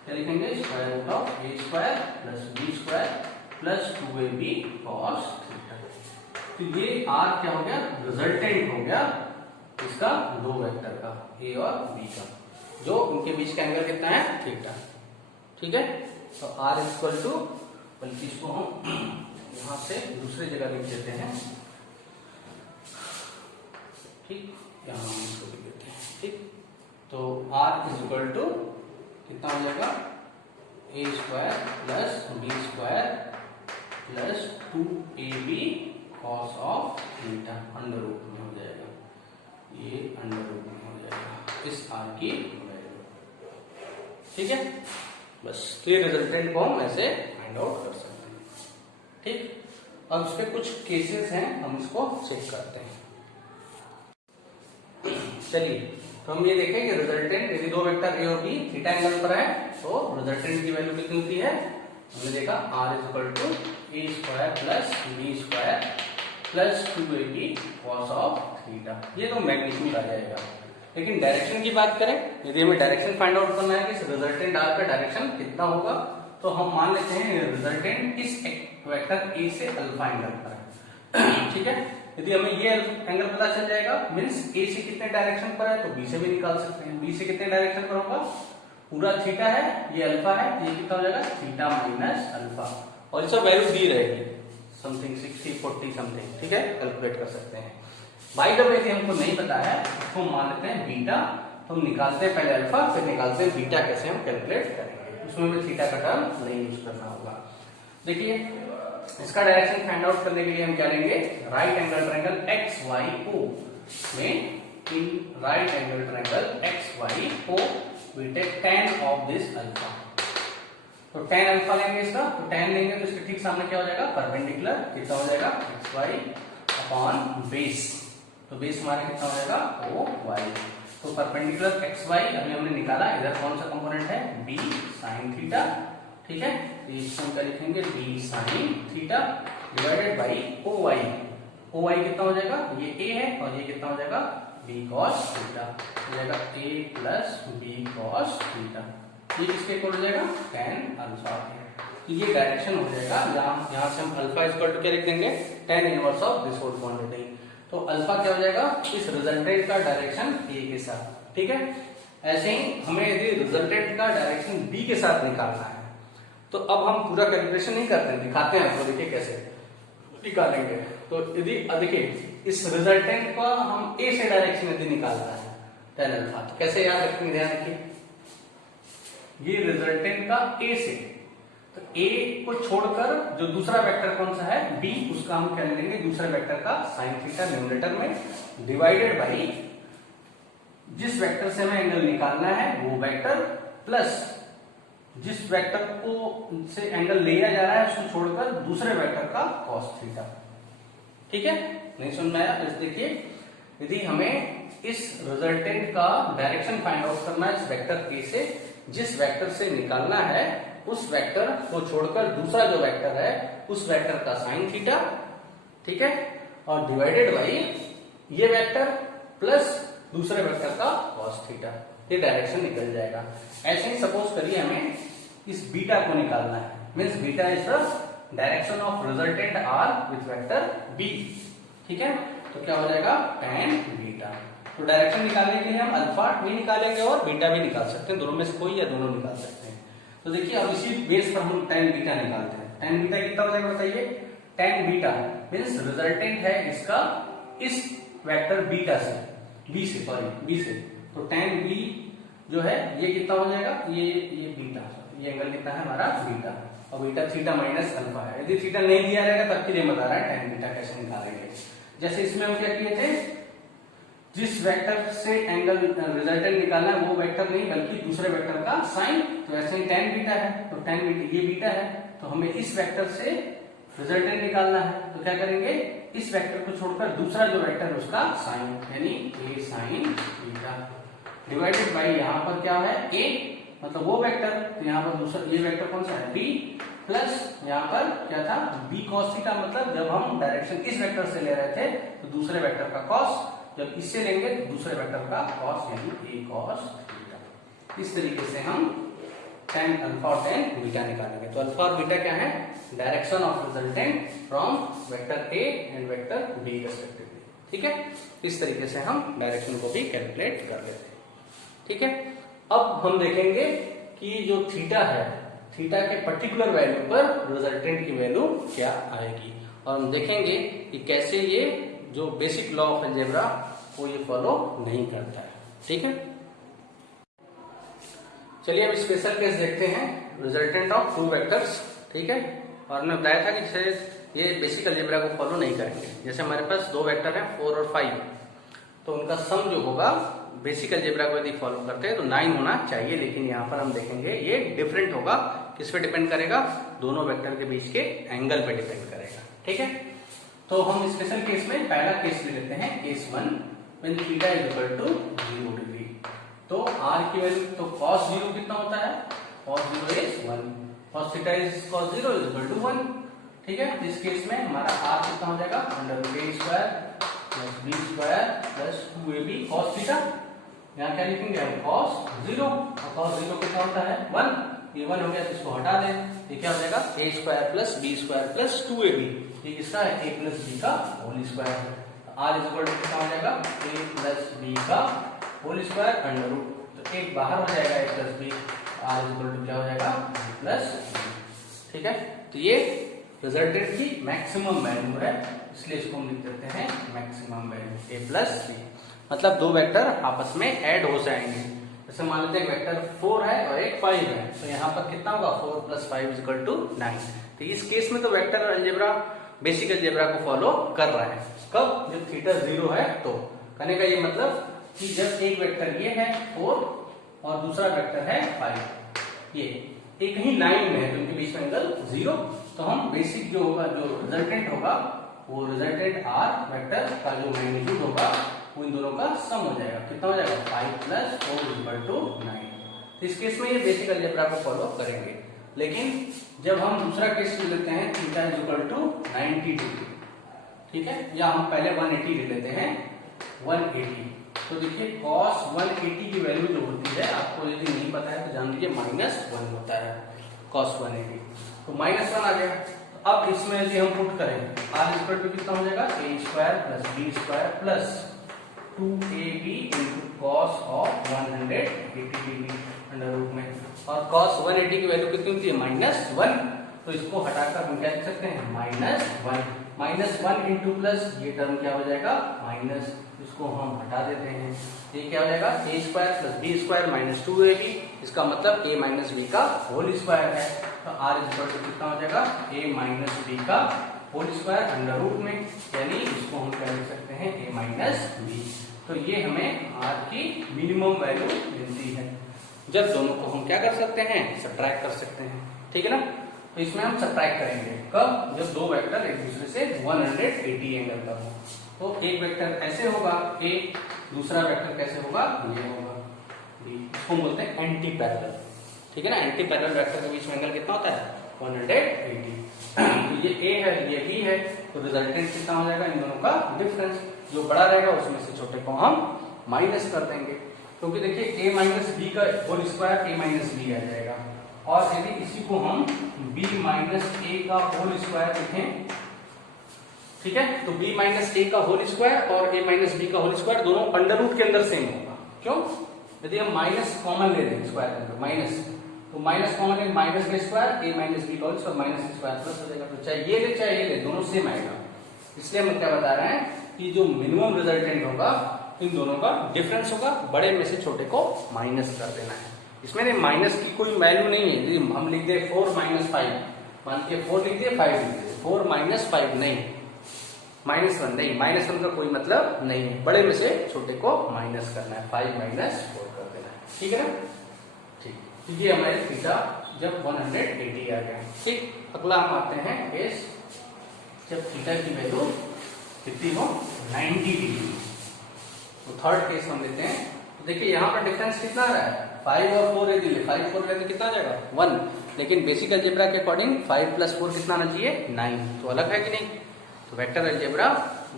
क्या लिखेंगे, square root of A square plus B square plus 2ab cos theta. तो ये आर क्या हो गया, रिजल्टेंट हो गया इसका दो वेक्टर का, ए और बी का, जो उनके बीच का एंगल कितना है, थीटा। ठीक है, तो आर इक्वल टू, बल्कि इसको हम यहां से दूसरी जगह लिख देते हैं, ठीक, यहां हम इसको लिख देते हैं। ठीक, तो आर इज इक्वल टू कितना हो जाएगा, A square plus B square plus 2ab cos of theta, under root में हो जाएगा, ये अंडर रूट में हो जाएगा इस आर की वैल्यू। ठीक है, बस तो ये रिजल्टेंट को हम ऐसे फाइंड आउट कर सकते हैं। ठीक, अब इस पे कुछ केसेस हैं, हम इसको चेक करते हैं। चलिए, तो हम ये देखें कि रिजल्टेंट यदि दो वेक्टर ए और बी थीटा एंगल पर है तो रिजल्टेंट की वैल्यू कितनी होती है, हमने देखा R is equal to A square plus B square plus 2ab cos of theta, ये तो मैग्नीट्यूड आ जाएगा। लेकिन डायरेक्शन की बात करें, यदि हमें डायरेक्शन फाइंड आउट करना है कि रिजल्टेंट आर का डायरेक्शन कितना होगा, तो हम मान लेते हैं रिजल्टेंट इस वेक्टर ए से अल्फा एंगल पर है। ठीक है, यदि हमें ये एंगल पता चल जाएगा, मीन्स ए से कितने डायरेक्शन पर है, तो बी से भी निकाल सकते हैं। बी से कितने डायरेक्शन पर होगा, पूरा थीटा है, ये अल्फा है, ये कितना हो जाएगा थीटा माइनस अल्फा, और इसका वैल्यू दी रहेगी समथिंग 60 40 समथिंग। ठीक है, कैलकुलेट कर सकते हैं। बाय द वे यदि हमको नहीं पता है, इसको मान लेते हैं बीटा, तो हम निकालते हैं पहले अल्फा, फिर निकालते हैं बीटा, कैसे हम कैलकुलेट करेंगे, उसमें भी थीटा का टर्म नहीं यूज करना होगा। देखिए, इसका डायरेक्शन फाइंड आउट करने के लिए हम क्या लेंगे, right angle triangle X Y O में, in right angle triangle X Y O we take tan of this alpha. तो tan अल्फा लेंगे इसका, तो tan लेंगे तो इसके ठीक सामने क्या हो जाएगा, परपेंडिकुलर, कितना हो जाएगा एक्स वाई अपॉन बेस, तो बेस हमारा कितना हो जाएगा ओ वाई। तो परपेंडिकुलर एक्स वाई अभी हमने निकाला, इधर कौन सा कंपोनेंट है बी साइन थीटा। ठीक है, तो इसको हम क्या लिखेंगे B sine theta divided by O Y. O Y कितना हो जाएगा, ये ए है, और ये कितना हो जाएगा बी कॉस थीटा, हो जाएगा ए प्लस बी कॉस थीटा। ये किसके इक्वल हो जाएगा tan अल्फा। तो ये डायरेक्शन हो जाएगा, यहाँ से हम अल्फा इक्वल टू क्या लिख देंगे, tan inverse of this whole quantity. तो अल्फा क्या हो जाएगा, इस रिजल्टेंट का डायरेक्शन ए के साथ। ठीक है, ऐसे ही हमें यदि रिजल्टेंट का डायरेक्शन बी के साथ निकालना है, तो अब हम पूरा कैलकुलेशन नहीं करते हैं, दिखाते हैं आपको, देखिए कैसे निकालेंगे। तो यदि देखिए इस रिजल्टेंट का हम ए से डायरेक्शन यदि निकालना है tan अल्फा, तो कैसे याद रखेंगे, ध्यान रखिए, ये रिजल्टेंट का ए से, तो ए को छोड़कर जो दूसरा वेक्टर कौन सा है बी, उसका हम क्या लेंगे दूसरे वेक्टर का साइन थीटा न्यूमरेटर में, डिवाइडेड बाई जिस वेक्टर से हमें एंगल निकालना है वो वेक्टर, प्लस जिस वेक्टर को से एंगल लिया जा रहा है उसको छोड़कर दूसरे वेक्टर का कॉस थीटा। ठीक है, नहीं समझ में आया, देखिए यदि हमें इस रिजल्टेंट का डायरेक्शन फाइंड आउट करना है इस वेक्टर ए से, जिस वेक्टर से निकालना है उस वेक्टर को छोड़कर दूसरा जो वेक्टर है उस वेक्टर का साइन थीटा। ठीक है, और डिवाइडेड बाई ये वेक्टर प्लस दूसरे वेक्टर का कॉस थीटा, ये डायरेक्शन निकल जाएगा। ऐसे ही सपोज करिए हमें इस बीटा को निकालना है, means beta is the direction of resultant R with vector B. ठीक है, तो क्या हो जाएगा tan बीटा। तो डायरेक्शन निकालने के लिए हम अल्फा भी निकालेंगे और बीटा भी निकाल सकते हैं, दोनों में से कोई या दोनों निकाल सकते हैं। तो देखिए अब इसी बेस पर हम tan बीटा निकालते हैं। tan बीटा कितना हो जाएगा बताइए, tan बीटा मीन्स रिजल्टेंट है इसका इस वेक्टर बीटा से, बी से, तो tan बी जो है ये कितना हो जाएगा, ये बीटा, ये एंगल कितना है हमारा बीटा, और बीटा थीटा माइनस अल्फा है। यदि थीटा नहीं दिया रहेगा तब के लिए बता रहा है tan बीटा कैसे निकालेंगे। जैसे इसमें हम क्या किए थे, जिस वेक्टर से एंगल रिजल्टेंट निकालना है वो वेक्टर नहीं बल्कि दूसरे वेक्टर का साइन, तो ऐसे ही tan बीटा है, तो tan बीटा ये बीटा है, तो हमें इस वेक्टर से रिजल्टेंट निकालना है, तो क्या करेंगे इस वेक्टर को छोड़कर दूसरा जो वेक्टर है उसका साइन, यानी a sign beta divided by यहाँ पर क्या है a मतलब वो वेक्टर, तो यहाँ पर दूसरा ये वेक्टर कौन सा है b, प्लस यहाँ पर क्या था b cos थीटा, मतलब जब हम डायरेक्शन इस वेक्टर से ले रहे थे तो दूसरे वेक्टर का cos, जब इससे लेंगे तो दूसरे वेक्टर का cos, यानी a cos थीटा। इस तरीके से हम tan अल्फा और tan बीटा निकालेंगे। तो अल्फा और बीटा क्या है, direction of resultant from vector a and vector b respectively. ठीक है, इस तरीके से हम डायरेक्शन को भी कैलकुलेट कर लेते हैं। ठीक है, अब हम देखेंगे कि जो थीटा है, थीटा के पर्टिकुलर वैल्यू पर रिजल्टेंट की वैल्यू क्या आएगी, और हम देखेंगे कि कैसे ये जो बेसिक लॉ ऑफ अलजेब्रा को ये फॉलो नहीं करता है। ठीक है, चलिए अब स्पेशल केस देखते हैं, रिजल्टेंट ऑफ टू वेक्टर्स। ठीक है, और हमने बताया था कि जैसे ये बेसिक अलजेब्रा को फॉलो नहीं करेंगे। जैसे हमारे पास दो वेक्टर हैं 4 और 5, तो उनका सम जो होगा बेसिक अलजेब्रा को यदि फॉलो करते हैं तो 9 होना चाहिए, लेकिन यहाँ पर हम देखेंगे ये डिफरेंट होगा। किस पे डिपेंड करेगा, दोनों वेक्टर के बीच के एंगल पे डिपेंड करेगा। ठीक है, तो हम स्पेशल केस में पहला केस ले लेते हैं, case 1 when theta is equal to 0 degree. तो r की वैल्यू, तो cos 0 कितना होता है, cos 0 इज 1, cos theta is cos 0 is equal to 1। ठीक है, इस केस में हमारा r कितना हो जाएगा, √a² plus B square plus 2ab cos theta. यहाँ क्या लिखेंगे हम cos 0, और cos 0 कितना होता है 1, ये 1 हो गया तो इसको हटा दें, ये क्या हो जाएगा a square plus B square plus 2ab, ये किसका है a प्लस b का whole square. r is equal to कितना हो जाएगा a प्लस b का होल स्क्वायर अंडर रूट, तो एक बाहर हो जाएगा a plus b, r is equal to क्या हो जाएगा a प्लस b। ठीक है, तो ये रिजल्टेंट की मैक्सिमम वैल्यू है, इसलिए इसको हम लिख देते हैं maximum value a plus b। मतलब दो वेक्टर आपस में ऐड हो जाएंगे। जैसे मान लेते हैं वेक्टर 4 है और एक 5 है, तो यहाँ पर कितना होगा 4 प्लस 5 इज इक्वल टू 9। तो इस केस में तो वेक्टर अलजेब्रा बेसिक अलजेब्रा को फॉलो कर रहा है। कब? जब थीटा 0 है तो। कहने का ये मतलब कि जब एक वेक्टर ये है 4 और दूसरा वेक्टर है 5, ये एक ही लाइन में है, तो इनके बीच में एंगल 0, तो हम बेसिक जो होगा, जो रिजल्टेंट होगा, वो रिजल्टेंट आर वेक्टर का जो मैग्नीट्यूड होगा वो इन दोनों का सम हो जाएगा। कितना हो जाएगा 5 प्लस 4 इक्वल टू 9। तो इस केस में ये बेसिक अलजेब्रा को फॉलो करेंगे। लेकिन जब हम दूसरा केस ले लेते हैं theta is equal to 90 degree, ठीक है, या हम पहले 180 ले लेते हैं 180, तो देखिए cos 180 की वैल्यू जो होती है, आपको यदि नहीं पता है तो जान लीजिए -1 होता है cos 180, तो -1 आ गया। तो अब इसमें यदि हम पुट करें r इक्वल टू कितना हो जाएगा a square plus b square plus 2ab into cos of 180 degree under root में, और cos 180 की वैल्यू कितनी होती है -1, तो इसको हटाकर हम क्या लिख सकते हैं -1 इंटू प्लस, ये टर्म क्या हो जाएगा माइनस, इसको हम हटा देते हैं, ये क्या हो जाएगा a square plus b square minus 2ab, इसका मतलब a माइनस b का होल स्क्वायर है। तो r इक्वल टू कितना हो जाएगा a माइनस b का होल स्क्वायर अंडर रूट में, यानी इसको हम क्या लिख सकते हैं a माइनस b। तो ये हमें r की मिनिमम वैल्यू मिलती है। जब दोनों को हम क्या कर सकते हैं सब्ट्रैक्ट कर सकते हैं, ठीक है ना। तो इसमें हम सब्ट्रैक्ट करेंगे कब? जब दो वेक्टर एक दूसरे से 180 एंगल पर हो। तो एक वेक्टर ऐसे होगा a, दूसरा वेक्टर कैसे होगा ये होगा b, इसको बोलते हैं एंटी पैरेलल, ठीक है ना। एंटी पैरेलल वेक्टर के बीच में एंगल कितना होता है 180। तो ये a है ये b है, तो रिजल्टेंट कितना हो जाएगा इन दोनों का डिफरेंस, जो बड़ा रहेगा उसमें से छोटे को हम माइनस कर देंगे, क्योंकि देखिए a माइनस बी का whole square a minus B आ जाएगा, और यदि इसी को हम b माइनस a का होल स्क्वायर लिखें, ठीक है, तो b माइनस a का होल स्क्वायर और a माइनस b का होल स्क्वायर दोनों अंडर रूट के अंदर सेम होगा। क्यों? यदि हम माइनस कॉमन ले लें स्क्वायर के अंदर माइनस, तो माइनस कॉमन ले माइनस का स्क्वायर a माइनस b का whole square minus square plus हो जाएगा, तो चाहे ये ले चाहे ये ले दोनों सेम आएगा। इसलिए हम क्या बता रहे हैं कि जो मिनिमम रिजल्टेंट होगा इन दोनों का डिफरेंस होगा, बड़े में से छोटे को माइनस कर देना है। इसमें माइनस की कोई वैल्यू नहीं है, हम लिख दे 4 माइनस 5, मान के 4 लिख दिए 5 लिख दिए, 4 माइनस 5 नहीं, -1 नहीं, -1 का कोई मतलब नहीं है, बड़े में से छोटे को माइनस करना है, 5 माइनस 4 कर देना है, ठीक है ना। ठीक, ये हमारे थीटा जब 180 आ गया। ठीक, अगला हम आते हैं केस जब थीटा की वैल्यू कितनी हो 90 डिग्री, तो थर्ड केस हम लेते हैं। तो देखिए यहाँ पर डिफरेंस कितना आ रहा है 5 और 4 यदि ले, 5 4 लेते कितना आ जाएगा 1, लेकिन बेसिक अलजेब्रा के अकॉर्डिंग 5 प्लस 4 कितना आना चाहिए 9, तो अलग है कि नहीं। तो वेक्टर अलजेब्रा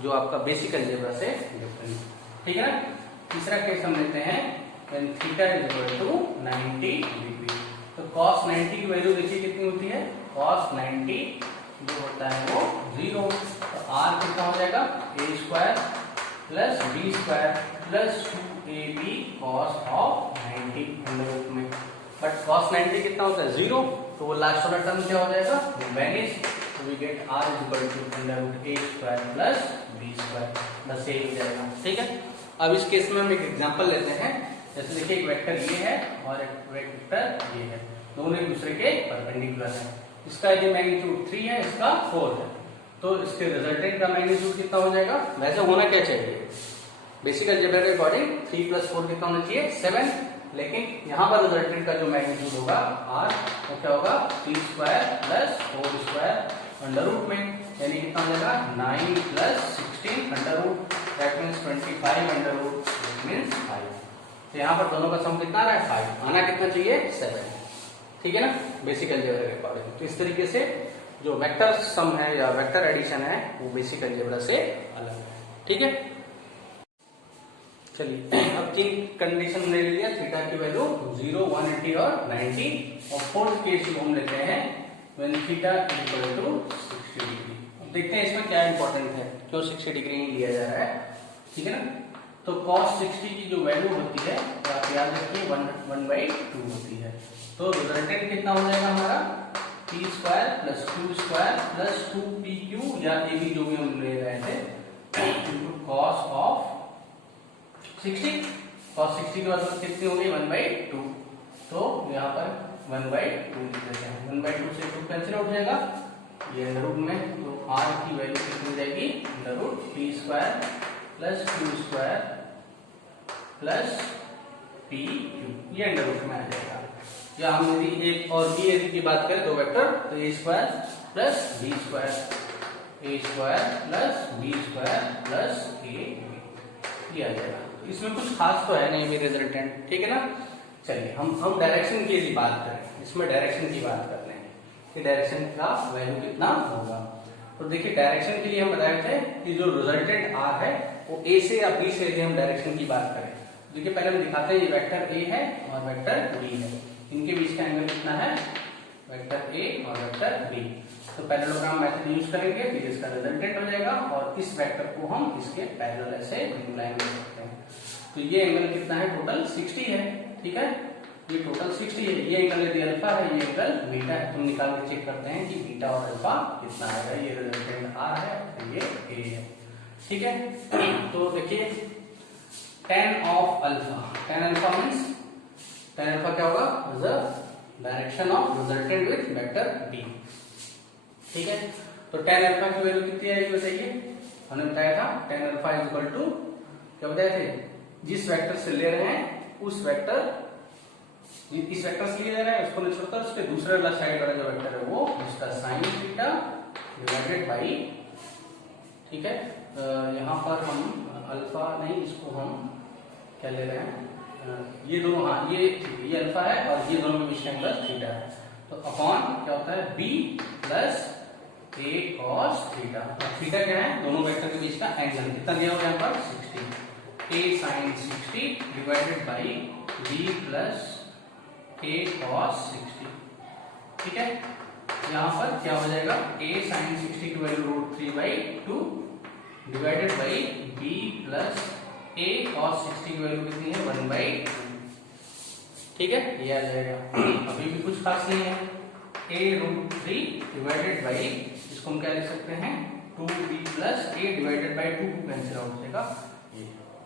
जो आपका बेसिक अलजेब्रा से डिफरेंट, ठीक है ना। तीसरा केस हम लेते हैं when theta is equal to 90 degree, तो cos 90 की वैल्यू देखिए कितनी होती है, cos 90 जो होता है वो 0, तो r कितना हो जाएगा a square plus b square plus 2ab cos of 90 under root में, बट cos 90 कितना होता है 0, तो वो लास्ट वाला टर्म क्या हो जाएगा वैनिश, तो we get r is equal to under root a square plus b square, बस यही हो जाएगा, ठीक है। अब इस केस में हम एक एग्जांपल लेते हैं। जैसे देखिए एक वेक्टर ये है और एक वेक्टर ये है, दोनों एक दूसरे के परपेंडिकुलर है, इसका ये मैग्नीट्यूड 3 है, इसका 4 है, तो इसके रिजल्टेंट का मैग्नीट्यूड कितना हो जाएगा, वैसे होना क्या चाहिए बेसिक अलजेब्रा के अकॉर्डिंग 3 प्लस 4 कितना होना चाहिए 7, लेकिन यहाँ पर रिजल्टेंट का जो मैग्नीट्यूड होगा r वो क्या होगा 3 square plus 4 square under root में, यानी कितना हो जाएगा 9 plus 16 under root, that means 25 under root, that means 5। तो यहाँ पर दोनों का सम कितना आ रहा है 5, आना कितना चाहिए 7, ठीक है ना बेसिक अलजेब्रा के अकॉर्डिंग। तो इस तरीके से जो वेक्टर सम है या वेक्टर एडिशन है वो बेसिक अलजेब्रा से अलग है, ठीक है। चलिए अब तीन कंडीशन हमने ले लिया, थीटा की वैल्यू 0, 180 और 90, और फोर्थ केस जो हम लेते हैं when theta equal to 60 degree. अब देखते हैं इसमें क्या इंपॉर्टेंट है, क्यों 60 डिग्री लिया जा रहा है, ठीक है ना। तो cos 60 की जो वैल्यू होती है तो आप याद रखिए 1/2 होती है। तो रिजल्टेंट कितना हो जाएगा हमारा, p square plus q square plus 2pq या ab जो भी हम ले रहे थे इनटू cos ऑफ 60। cos 60 की मतलब कितनी होगी 1/2, तो यहाँ पर 1/2 लिख देते हैं। 1/2 से 2 कैंसिल आउट हो जाएगा, ये अंडर रूट में, तो r की वैल्यू कितनी हो जाएगी under root p square plus q square plus pq, ये अंडर रूट में आ जाएगा। या हम यदि एक और b यदि की बात करें दो वेक्टर, तो a square plus b square, a square plus b square plus a, ये आ जाएगा। इसमें कुछ खास तो है नहीं मेरे रिजल्टेंट, ठीक है ना। चलिए हम डायरेक्शन की यदि बात करें, इसमें डायरेक्शन की बात कर रहे हैं कि डायरेक्शन का वैल्यू कितना होगा। तो देखिए डायरेक्शन के लिए हम बताए थे कि जो रिजल्टेंट r है वो a से या b से यदि हम डायरेक्शन की बात करें, देखिए पहले हम दिखाते हैं ये वेक्टर a है और वेक्टर b है, इनके बीच का एंगल कितना है वेक्टर a और वेक्टर b। तो पैरेललोग्राम मेथड यूज करेंगे, फिर इसका रिजल्टेंट हो जाएगा और इस वेक्टर को हम इसके पैरेलल ऐसे लाइन कर सकते हैं। तो ये एंगल कितना है टोटल 60 है, ठीक है, ये टोटल 60 है। ये एंगल यदि अल्फा है, ये एंगल बीटा है, तो निकाल के चेक करते हैं कि बीटा और अल्फा कितना आएगा। ये रिजल्टेंट r है और ये a है, ठीक है। तो देखिए tan of alpha, tan alpha means tan alpha क्या होगा, the direction of resultant with vector b, ठीक है। तो tan अल्फा की वैल्यू कितनी आएगी बताइए, हमने बताया था tan alpha is equal to, क्या बताए थे, जिस वेक्टर से ले रहे हैं उस वेक्टर, इस वेक्टर से ले रहे हैं उसको नहीं छोड़कर उसके दूसरे वाला साइड वाला जो वेक्टर है वो उसका साइन थीटा डिवाइडेड बाई, ठीक है। यहाँ पर हम अल्फा नहीं, इसको हम क्या ले रहे हैं, ये दोनों, हाँ ये अल्फा है और ये दोनों के बीच का एंगल थीटा है, तो अपॉन क्या होता है b plus a cos theta. Theta क्या है, दोनों वेक्टर के बीच का एंगल कितना दिया हुआ है यहाँ पर 60, a sin 60 divided by b plus a cos 60, ठीक है। यहाँ पर क्या हो जाएगा, a sin 60 की value √3/2 divided by b plus a cos 60 की वैल्यू कितनी है 1/2, ठीक है, ये आ जाएगा। अभी भी कुछ खास नहीं है, a√3 डिवाइडेड बाई, इसको हम क्या लिख सकते हैं 2b plus a divided by 2 को कैंसिल आउट हो जाएगा,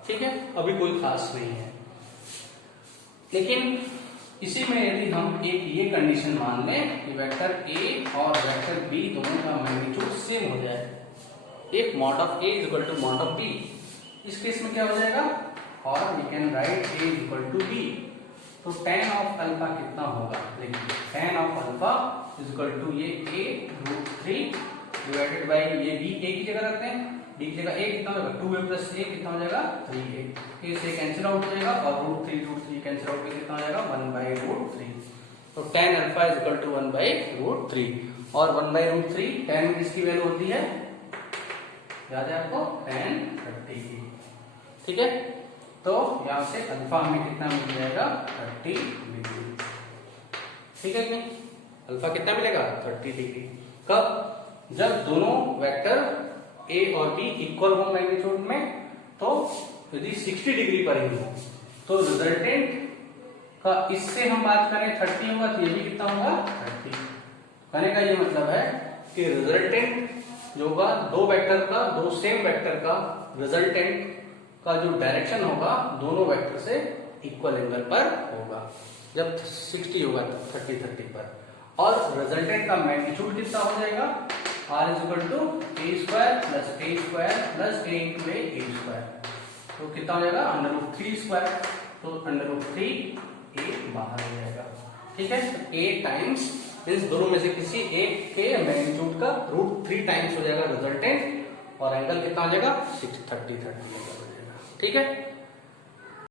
ठीक है, अभी कोई खास नहीं है। लेकिन इसी में यदि हम एक ये कंडीशन मान लें कि वेक्टर a और वेक्टर b दोनों का मैग्नीट्यूड सेम हो जाए, एक mod of a is equal to mod of b, इस केस में क्या हो जाएगा, और we can write a is equal to b। तो tan ऑफ अल्फा कितना होगा, देखिए tan of alpha is equal to ये a√3 डिवाइडेड बाई ये b, a की जगह रखते हैं, b की जगह a कितना होगा 2a प्लस a कितना हो जाएगा 3a, a से कैंसिल आउट हो जाएगा और √3 कैंसिल आउट करके कितना हो जाएगा 1/√3। तो tan alpha is equal to 1/√3 और 1/√3 tan में किसकी वैल्यू होती है, याद है आपको tan 30 की, ठीक है। तो यहां से अल्फा हमें कितना मिल जाएगा 30 डिग्री, ठीक है कि नहीं, अल्फा कितना मिलेगा 30 डिग्री। कब, जब दोनों वेक्टर a और b इक्वल हो मैग्नीट्यूड में, तो यदि 60 डिग्री पर ही हो तो रिजल्टेंट का इससे हम बात करें 30 होगा, तो ये भी कितना होगा 30। कहने का ये मतलब है कि रिजल्टेंट जो होगा दो वेक्टर का, दो सेम वेक्टर का रिजल्टेंट का जो डायरेक्शन होगा दोनों वेक्टर से इक्वल एंगल पर होगा जब 60 होगा 30 पर, और रिजल्टेंट का मैग्नीट्यूड कितना हो जाएगा, r is equal to a square plus a square plus a into a square, तो कितना हो जाएगा √3 स्क्वायर, तो √3 a बाहर हो जाएगा, ठीक है। तो a टाइम्स मींस दोनों में से किसी एक के मैग्नीट्यूड का √3 टाइम्स हो जाएगा रिजल्टेंट, और एंगल कितना हो जाएगा 30 हो जाएगा, ठीक है।